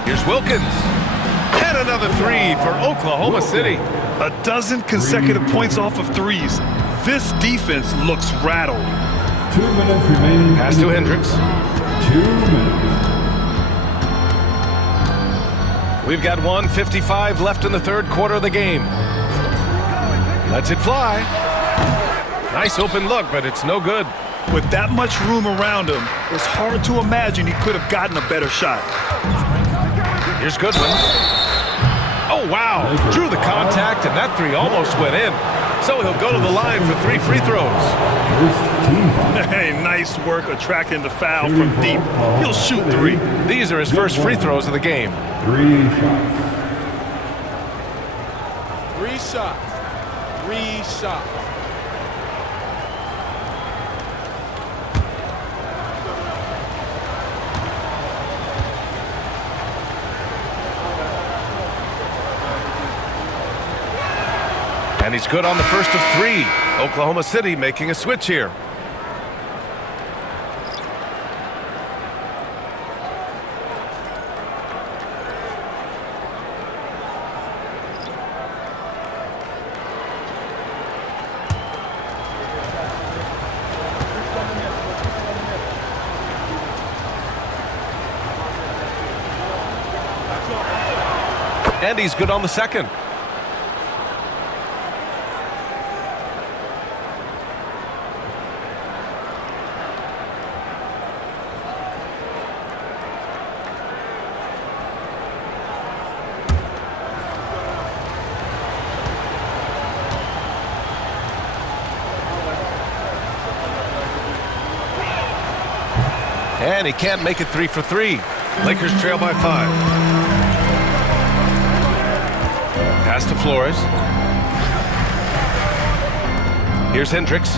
Here's Wilkins. And another 3 for Oklahoma City. A dozen consecutive points off of threes. This defense looks rattled. 2 minutes remaining. Pass to Hendricks. 2 minutes. We've got 1:55 left in the third quarter of the game. Lets it fly. Nice open look, but it's no good. With that much room around him, it's hard to imagine he could have gotten a better shot. Here's Goodwin. Oh, wow. Drew the contact, and that 3 almost went in. So he'll go to the line for 3 free throws. Hey, nice work attracting the foul from deep. He'll shoot 3. These are his first free throws of the game. 3 shots. 3 shots. 3 shots. And he's good on the first of 3. Oklahoma City making a switch here. And he's good on the second. And he can't make it 3 for 3. Lakers trail by 5. Pass to Flores. Here's Hendricks.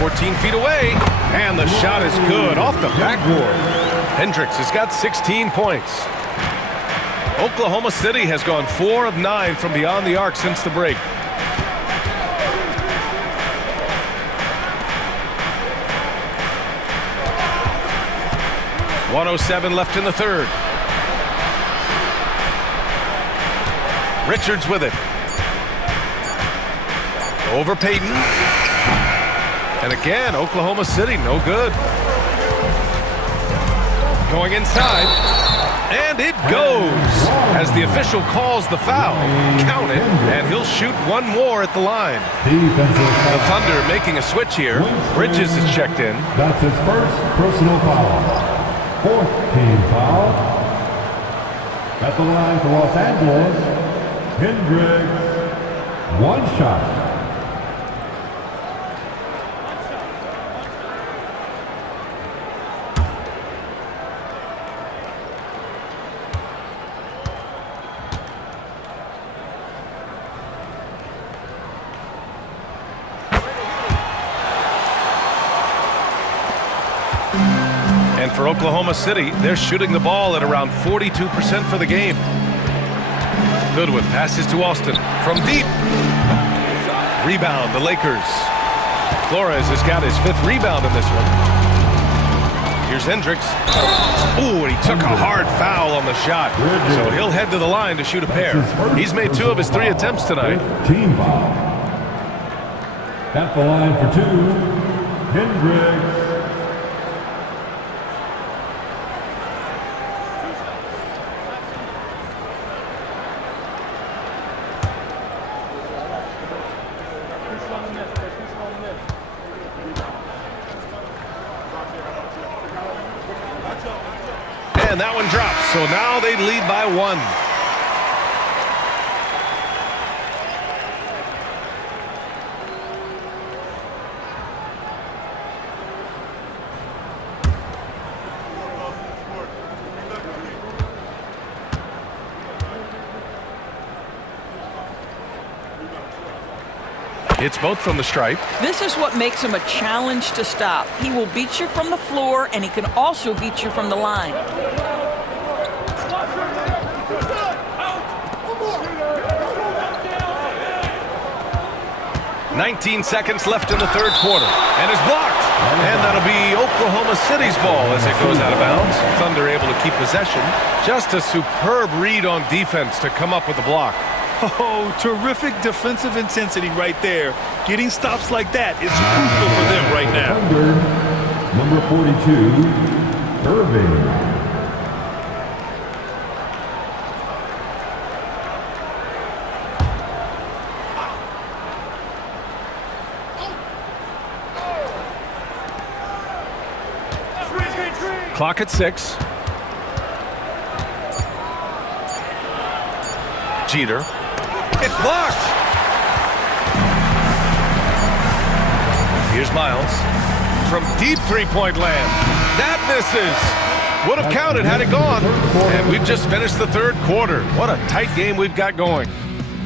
14 feet away. And the shot is good off the backboard. Hendricks has got 16 points. Oklahoma City has gone 4 of 9 from beyond the arc since the break. .107 left in the third. Richards with it. Over Payton. And again, Oklahoma City, no good. Going inside. And it goes as the official calls the foul. Count it, and he'll shoot one more at the line. The Thunder making a switch here. Bridges is checked in. That's his first personal foul. Fourth team foul. At the line for Los Angeles, Hendricks, one shot. And for Oklahoma City, they're shooting the ball at around 42% for the game. Goodwin passes to Austin from deep. Rebound, the Lakers. Flores has got his 5th rebound in this one. Here's Hendricks. Ooh, and he took a hard foul on the shot. So he'll head to the line to shoot a pair. He's made 2 of his 3 attempts tonight. Team foul. At the line for 2, Hendricks. And that one drops, so now they lead by 1. It's both from the stripe. This is what makes him a challenge to stop. He will beat you from the floor, and he can also beat you from the line. 19 seconds left in the third quarter, and it's blocked. And that'll be Oklahoma City's ball as it goes out of bounds. Thunder able to keep possession. Just a superb read on defense to come up with the block. Oh, terrific defensive intensity right there. Getting stops like that is crucial for them right now. Number 42, Irving. Clock at 6. Jeter. It's blocked. Here's Miles. From deep three-point land. That misses. Would have counted had it gone. And we've just finished the third quarter. What a tight game we've got going.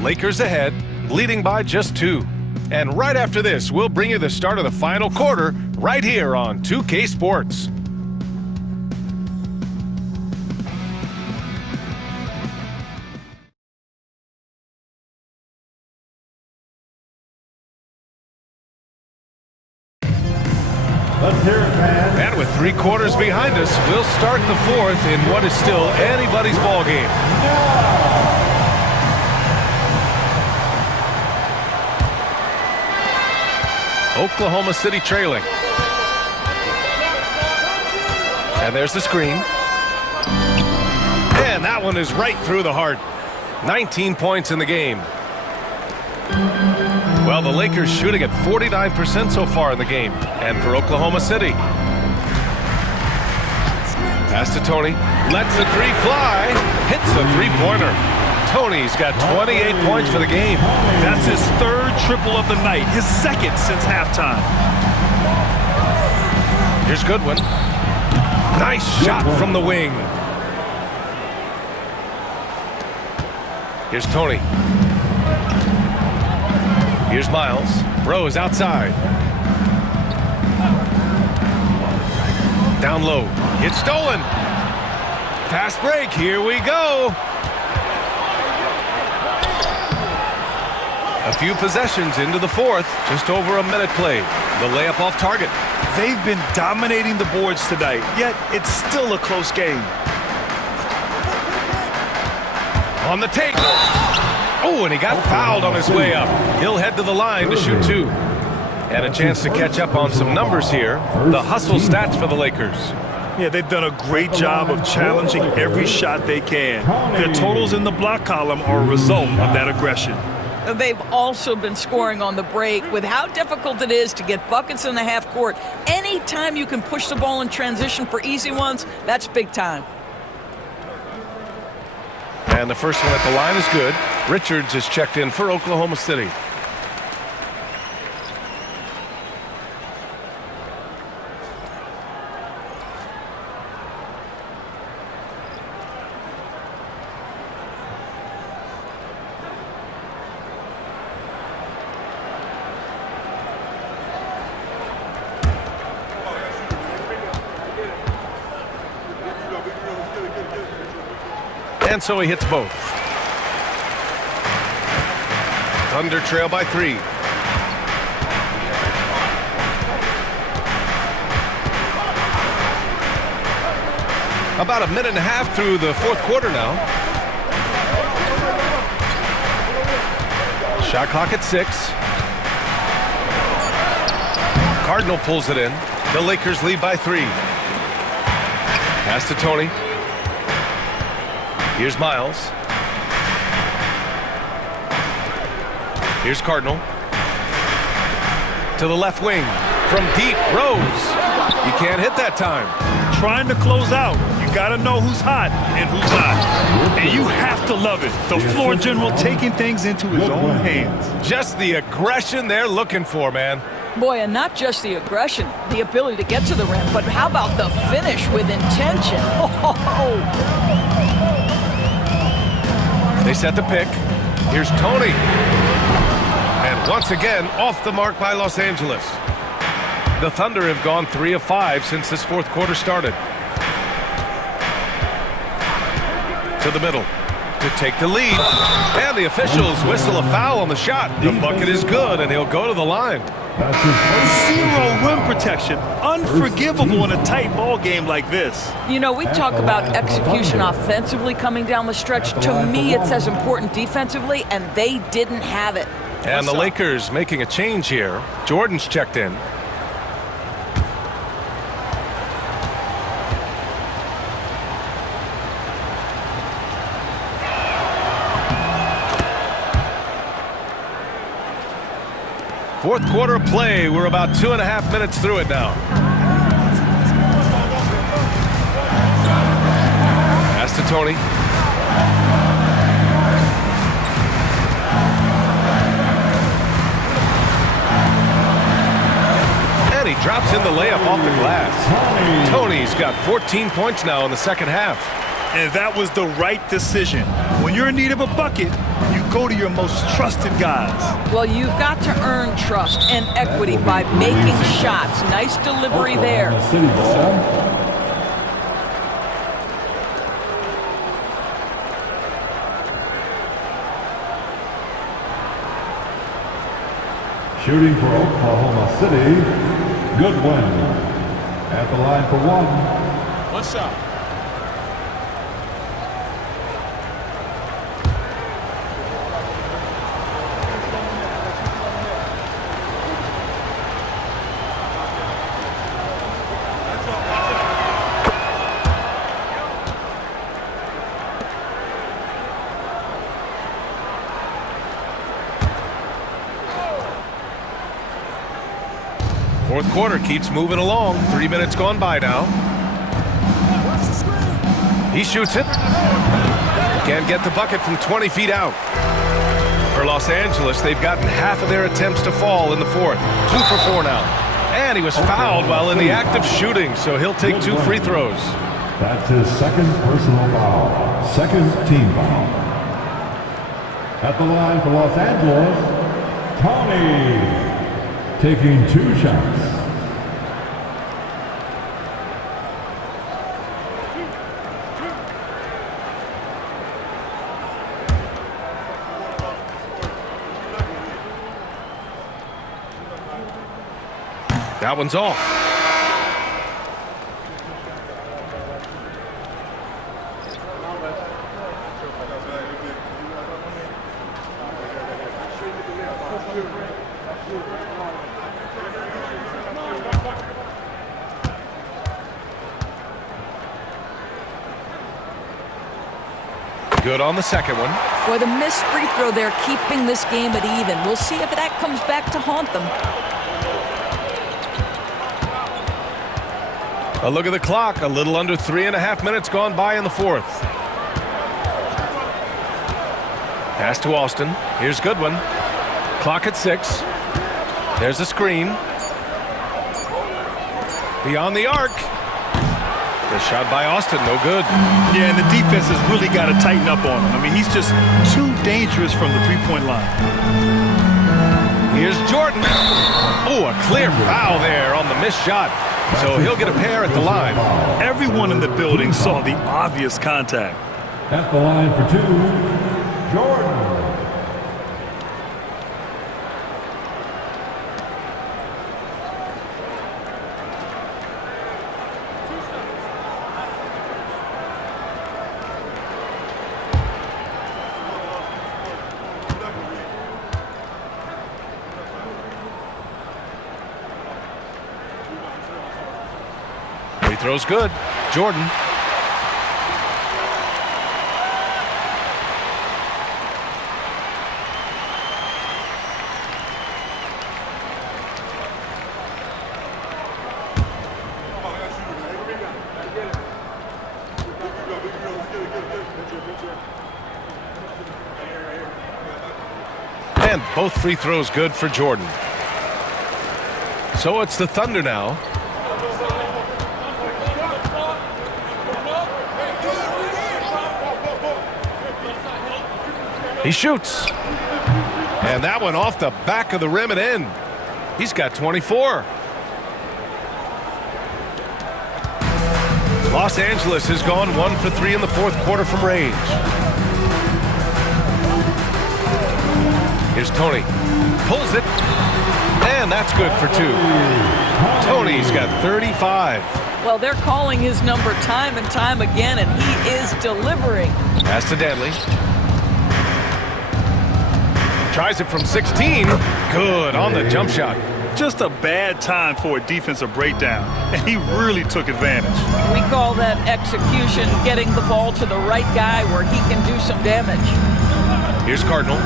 Lakers ahead, leading by just 2. And right after this, we'll bring you the start of the final quarter right here on 2K Sports. And with 3 quarters behind us, we'll start the fourth in what is still anybody's ball game. Oklahoma City trailing. And there's the screen. And that one is right through the heart. 19 points in the game. Well, the Lakers shooting at 49% so far in the game. And for Oklahoma City. Pass to Tony. Lets the three fly. Hits the three-pointer. Tony's got 28 points for the game. That's his third triple of the night. His second since halftime. Here's Goodwin. Nice shot from the wing. Here's Tony. Here's Miles. Rose outside. Down low. It's stolen. Fast break. Here we go. A few possessions into the fourth. Just over a minute played. The layup off target. They've been dominating the boards tonight, yet it's still a close game. On the take. Oh, and he got fouled on his way up. He'll head to the line to shoot two. And a chance to catch up on some numbers here. The hustle stats for the Lakers. Yeah, they've done a great job of challenging every shot they can. Their totals in the block column are a result of that aggression. They've also been scoring on the break. With how difficult it is to get buckets in the half court, anytime you can push the ball in transition for easy ones, that's big time. And the first one at the line is good. Richards is checked in for Oklahoma City. And so he hits both. Thunder trail by 3. About a minute and a half through the fourth quarter now. Shot clock at 6. Cardinal pulls it in. The Lakers lead by 3. Pass to Tony. Here's Miles. Here's Cardinal. To the left wing. From deep, Rose. You can't hit that time. Trying to close out. You got to know who's hot and who's not. And you have to love it. The floor general taking things into his own hands. Just the aggression they're looking for, man. Boy, and not just the aggression, the ability to get to the rim, but how about the finish with intention? Oh. They set the pick. Here's Tony. And once again, off the mark by Los Angeles. The Thunder have gone 3 of 5 since this fourth quarter started. To the middle to take the lead. And the officials whistle a foul on the shot. The bucket is good, and he'll go to the line. Zero rim protection. Unforgivable in a tight ball game like this. You know, we talk about execution offensively coming down the stretch. To me, it's as important defensively, and they didn't have it. And the Lakers making a change here. Jordan's checked in. Fourth quarter play. We're about 2.5 minutes through it now. Pass to Tony. And he drops in the layup off the glass. Tony's got 14 points now in the second half. And that was the right decision. When you're in need of a bucket, you go to your most trusted guys. Well, you've got to earn trust and equity by making shots. Nice delivery there. Shooting for Oklahoma City, Goodwin. At the line for 1. What's up? Fourth quarter keeps moving along. 3 minutes gone by now. He shoots it. Can't get the bucket from 20 feet out. For Los Angeles, they've gotten half of their attempts to fall in the fourth. 2 for 4 now. And he was fouled while in the act of shooting, so he'll take 2 free throws. That's his second personal foul. Second team foul. At the line for Los Angeles, Tony. Taking 2 shots. That one's off. Good on the second one. Boy, the missed free throw there keeping this game at even. We'll see if that comes back to haunt them. A look at the clock. A little under 3.5 minutes gone by in the fourth. Pass to Austin. Here's Goodwin. Clock at 6. There's a screen. Beyond the arc. The shot by Austin, no good. Yeah, and the defense has really got to tighten up on him. I mean, he's just too dangerous from the three-point line. Here's Jordan. Oh, a clear foul there on the missed shot. So he'll get a pair at the line. Everyone in the building saw the obvious contact. At the line for 2, Jordan. Free throw's good. Jordan. And both free throws good for Jordan. So it's the Thunder now. He shoots. And that one off the back of the rim and in. He's got 24. Los Angeles has gone 1 for 3 in the fourth quarter from range. Here's Tony. Pulls it. And that's good for 2. Tony's got 35. Well, they're calling his number time and time again, and he is delivering. Pass to Danley. Tries it from 16. Good on the jump shot. Just a bad time for a defensive breakdown, and he really took advantage. We call that execution, getting the ball to the right guy where he can do some damage. Here's Cardinal.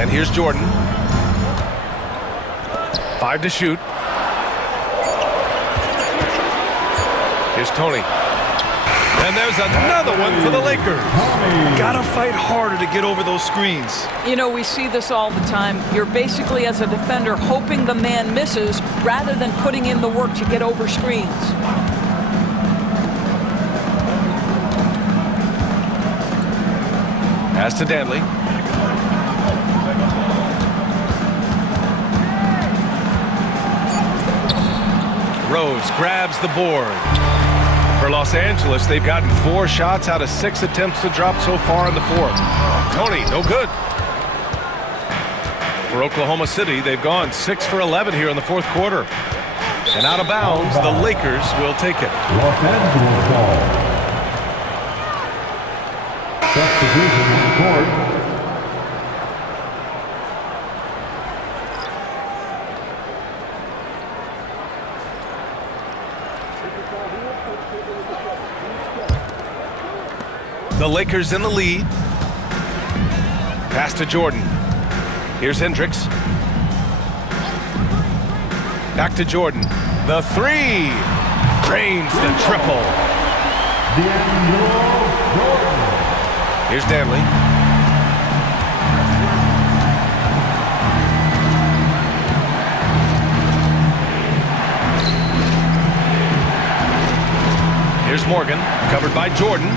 And here's Jordan. 5 to shoot. Here's Tony. And there's another one for the Lakers. Gotta fight harder to get over those screens. You know, we see this all the time. You're basically, as a defender, hoping the man misses rather than putting in the work to get over screens. Pass to Danley. Rose grabs the board. For Los Angeles, they've gotten 4 shots out of 6 attempts to drop so far in the fourth. Tony, no good. For Oklahoma City, they've gone 6 for 11 here in the fourth quarter. And out of bounds, the Lakers will take it. Los Angeles ball. Substitution on the court. The Lakers in the lead. Pass to Jordan. Here's Hendricks. Back to Jordan. The three. Drains the triple. Here's Danley. Here's Morgan, covered by Jordan.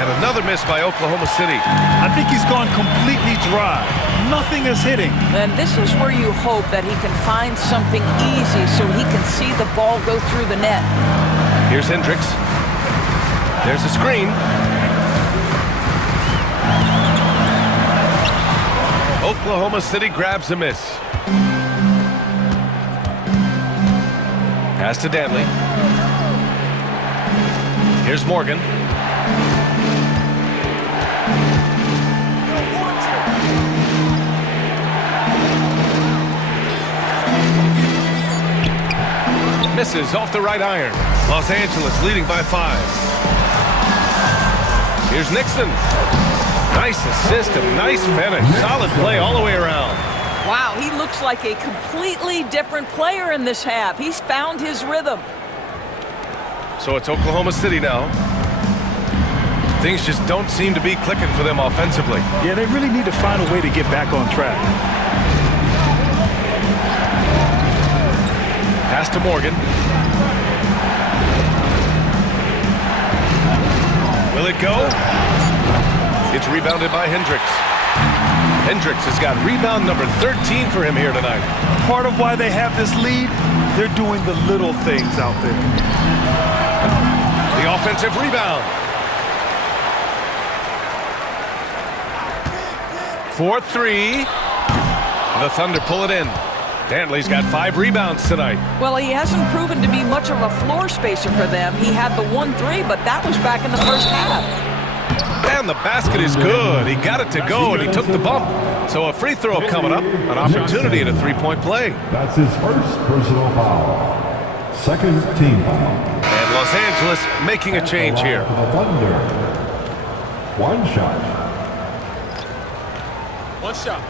And another miss by Oklahoma City. I think he's gone completely dry. Nothing is hitting. And this is where you hope that he can find something easy so he can see the ball go through the net. Here's Hendricks. There's a screen. Oklahoma City grabs a miss. Pass to Danley. Here's Morgan. Misses off the right iron. Los Angeles leading by 5. Here's Nixon. Nice assist and nice finish. Solid play all the way around. Wow, he looks like a completely different player in this half. He's found his rhythm. So it's Oklahoma City now. Things just don't seem to be clicking for them offensively. Yeah, they really need to find a way to get back on track. Pass to Morgan. Will it go? It's rebounded by Hendricks. Hendricks has got rebound number 13 for him here tonight. Part of why they have this lead, they're doing the little things out there. The offensive rebound. 4-3. The Thunder pull it in. Danley's got 5 rebounds tonight. Well, he hasn't proven to be much of a floor spacer for them. He had the 1-3, but that was back in the first half. And the basket is good. He got it to go, and he took the bump. So a free throw coming up, an opportunity at a three-point play. That's his first personal foul. Second team foul. And Los Angeles making a change here. For the Thunder. One shot. One shot.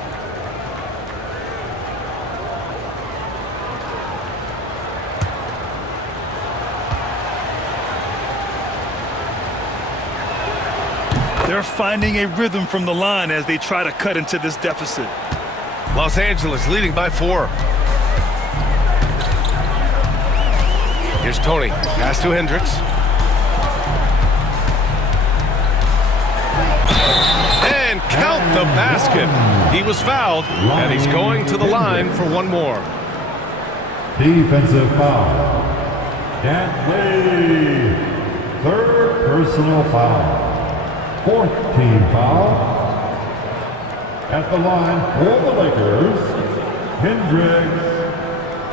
They're finding a rhythm from the line as they try to cut into this deficit. Los Angeles leading by 4. Here's Tony. Pass to Hendricks. And count the basket. He was fouled, and he's going to the line for one more. Defensive foul. Danley. Third personal foul. Fourth team foul. At the line for the Lakers, Hendricks,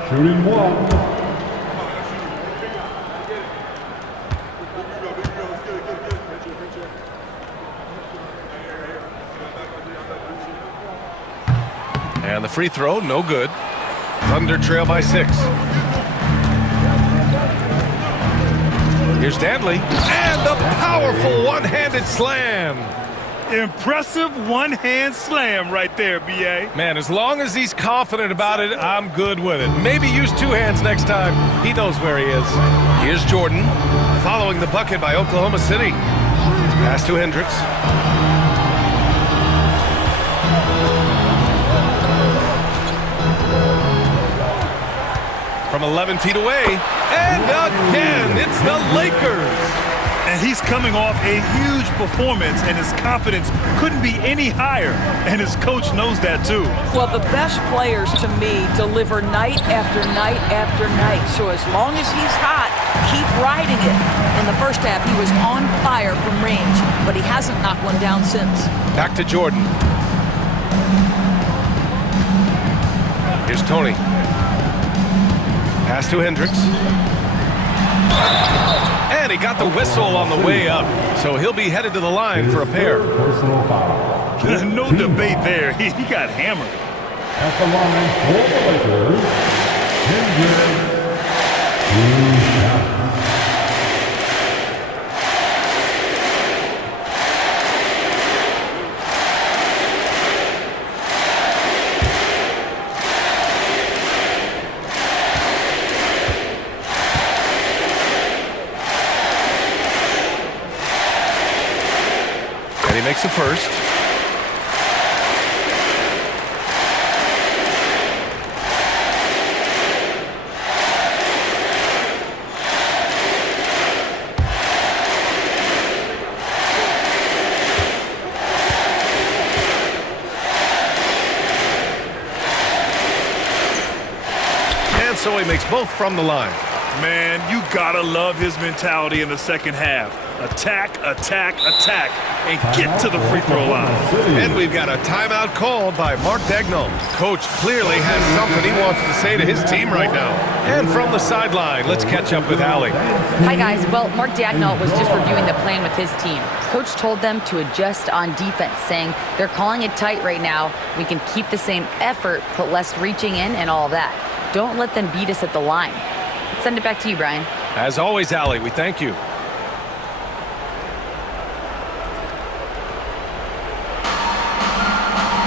shooting 1. And the free throw, no good. Thunder trail by 6. Here's Danley, and the powerful one-handed slam. Impressive one-hand slam right there, B.A. Man, as long as he's confident about it, I'm good with it. Maybe use 2 hands next time. He knows where he is. Here's Jordan, following the bucket by Oklahoma City. Pass to Hendricks. From 11 feet away, and again, it's the Lakers. And he's coming off a huge performance, and his confidence couldn't be any higher, and his coach knows that too. Well, the best players to me deliver night after night after night. So as long as he's hot, keep riding it. In the first half, he was on fire from range, but he hasn't knocked one down since. Back to Jordan. Here's Tony. Pass to Hendricks. And he got the whistle on the way up, so he'll be headed to the line for a pair. Personal foul. No debate there. He got hammered. At the line for the Lakers, Hendricks, 2 shots. makes a first. So he makes both from the line. Man, you gotta love his mentality in the second half. Attack, attack, attack, and get to the free throw line. And we've got a timeout called by Mark Daigneault. Coach clearly has something he wants to say to his team right now. And from the sideline, let's catch up with Allie. Hi, guys. Well, Mark Daigneault was just reviewing the plan with his team. Coach told them to adjust on defense, saying they're calling it tight right now. We can keep the same effort, but less reaching in and all that. Don't let them beat us at the line. Let's send it back to you, Brian. As always, Allie, we thank you.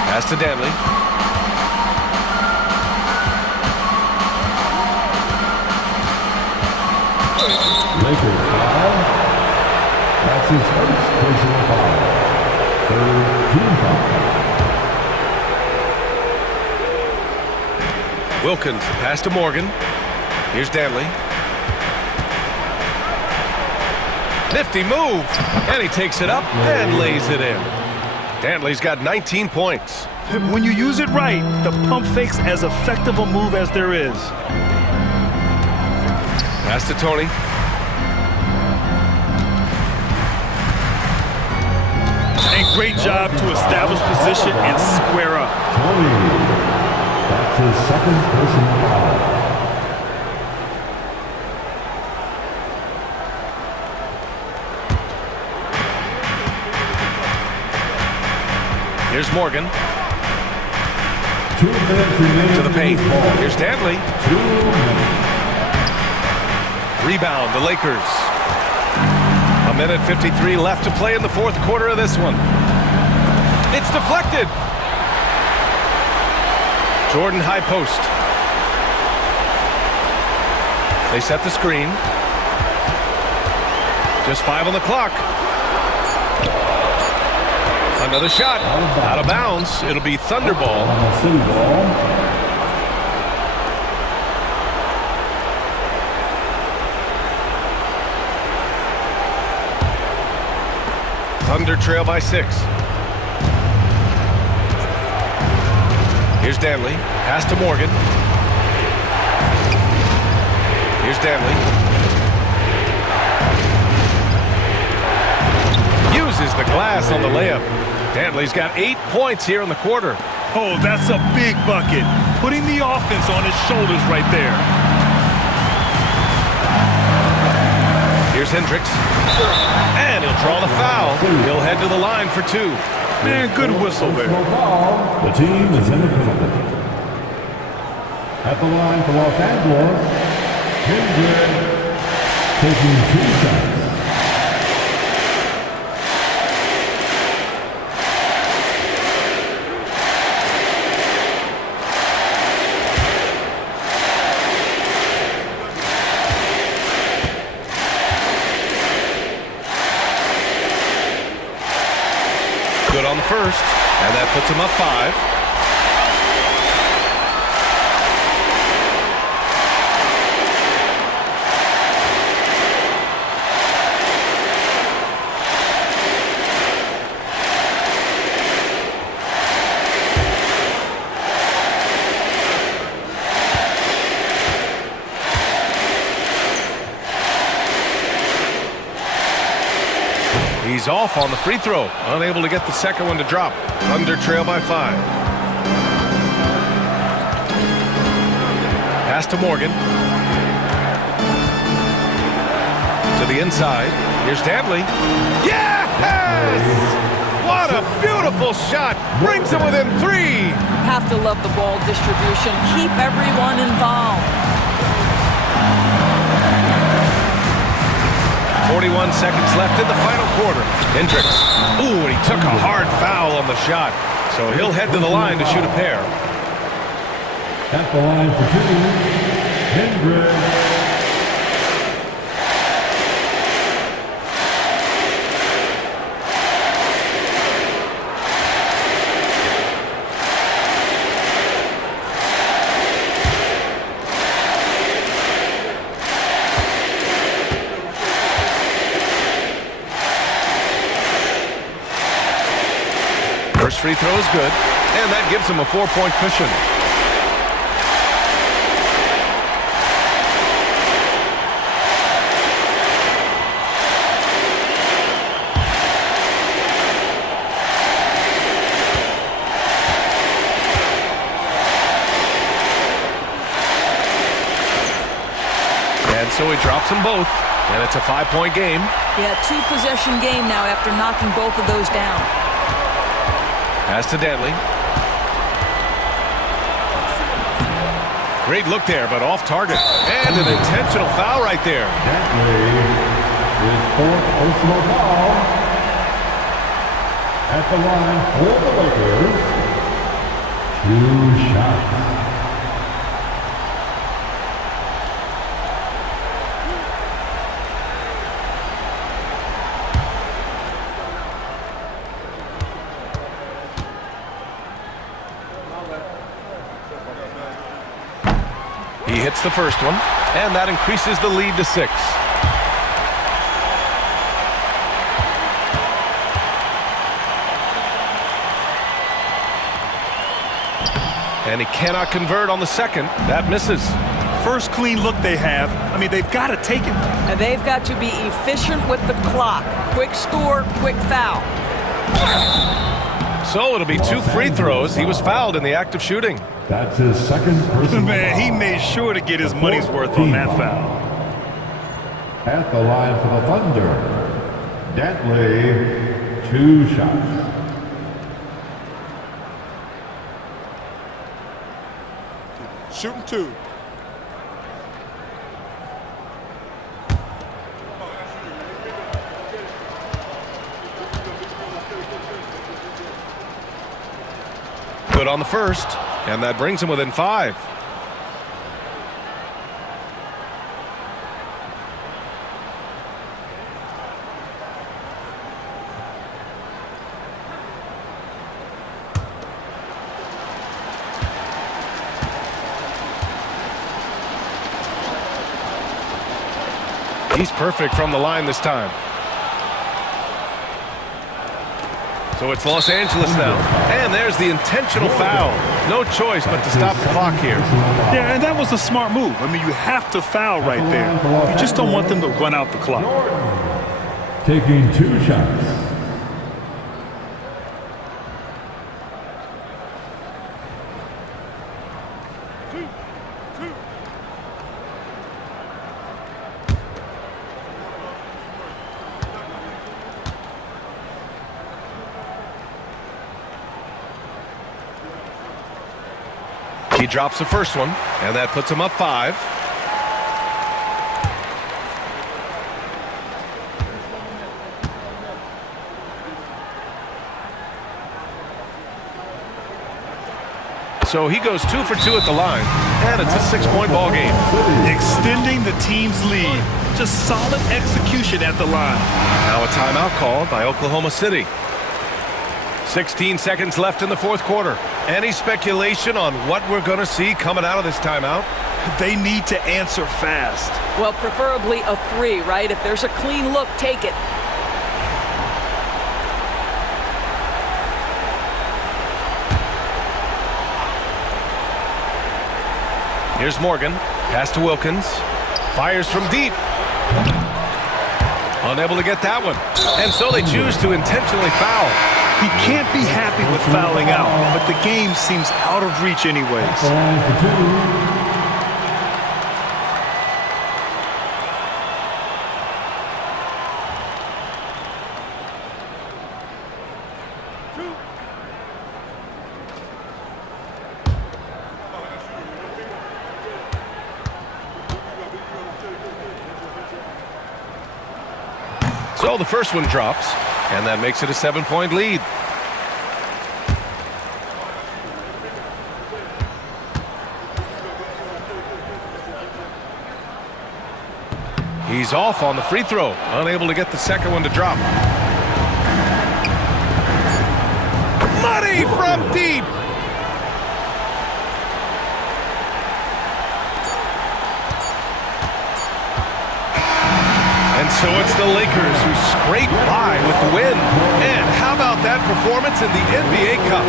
Pass to Danley. Lakers foul. That's his first personal foul. Third team foul. Wilkins, pass to Morgan. Here's Danley. Nifty move, and he takes it up and lays it in. Danley's got 19 points. When you use it right, the pump fake's as effective a move as there is. Pass to Tony. And great job to establish position and square up. Tony. That's his second personal foul. Here's Morgan. 2 minutes remaining To the paint. Here's Danley. 2 minutes. Rebound, the Lakers. 1:53 left to play in the fourth quarter of this one. It's deflected. Jordan high post. They set the screen. Just 5 on the clock. Another shot. Out of bounds. It'll be Thunder ball. City ball. Thunder trail by 6. Here's Danley. Pass to Morgan. Here's Danley. Uses the glass on the layup. Danley's got 8 points here in the quarter. Oh, that's a big bucket. Putting the offense on his shoulders right there. Here's Hendricks. And he'll draw the foul. He'll head to the line for 2. Man, good whistle there. The team is in the penalty. At the line for Los Angeles, Hendricks taking 2 shots. Good on the first, and that puts him up 5. He's off on the free throw, unable to get the second one to drop. Thunder trail by 5. Pass to Morgan. To the inside. Here's Danley. Yes! What a beautiful shot. Brings him within 3. Have to love the ball distribution. Keep everyone involved. 41 seconds left in the final quarter. Hendricks. Ooh, and he took a hard foul on the shot. So he'll head to the line to shoot a pair. At the line for 2, Hendricks. first free throw is good, and that gives him a 4-point cushion. And so he drops them both, and it's a 5-point game. Yeah, 2-possession game now after knocking both of those down. Pass to Dantley. Great look there, but off target. And an intentional foul right there. Dantley, his 4th personal foul. At the line for the Lakers, 2 shots. He hits the first one, and that increases the lead to 6. And he cannot convert on the second. That misses. First clean look they have. I mean, they've got to take it. And they've got to be efficient with the clock. Quick score, quick foul. So it'll be 2 free throws. He was fouled in the act of shooting. That's his 2nd personal Man, he made sure to get his money's worth on that foul. At the line for the Thunder, Dantley, 2 shots. Shooting 2. Good on the first, and that brings him within 5. He's perfect from the line this time. So it's Los Angeles now. And there's the intentional foul. No choice but to stop the clock here. Yeah, and that was a smart move. I mean, you have to foul right there. You just don't want them to run out the clock. Taking 2 shots. He drops the first one, and that puts him up 5. So he goes 2 for 2 at the line, and it's a 6-point ball game. Extending the team's lead. Just solid execution at the line. Now a timeout called by Oklahoma City. 16 seconds left in the 4th quarter. Any speculation on what we're going to see coming out of this timeout? They need to answer fast. Well, preferably a 3, right? If there's a clean look, take it. Here's Morgan. Pass to Wilkins. Fires from deep. Unable to get that one. And so they choose to intentionally foul. He can't be happy with fouling out, but the game seems out of reach anyways. So the first one drops, and that makes it a 7-point lead. He's off on the free throw, unable to get the second one to drop. Money from deep. And So it's the Lakers who scrape by with the win. And how about that performance in the NBA Cup?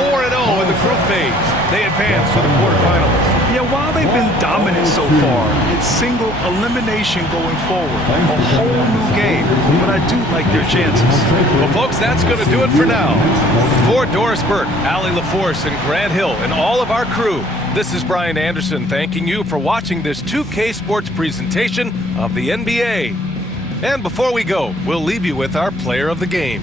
4-0 in the group phase. They advance to the quarterfinals. Yeah, while they've been dominant so far, it's single elimination going forward. A whole new game, but I do like their chances. Well, folks, that's going to do it for now. For Doris Burke, Allie LaForce, and Grant Hill, and all of our crew, this is Brian Anderson thanking you for watching this 2K Sports presentation of the NBA. And before we go, we'll leave you with our player of the game.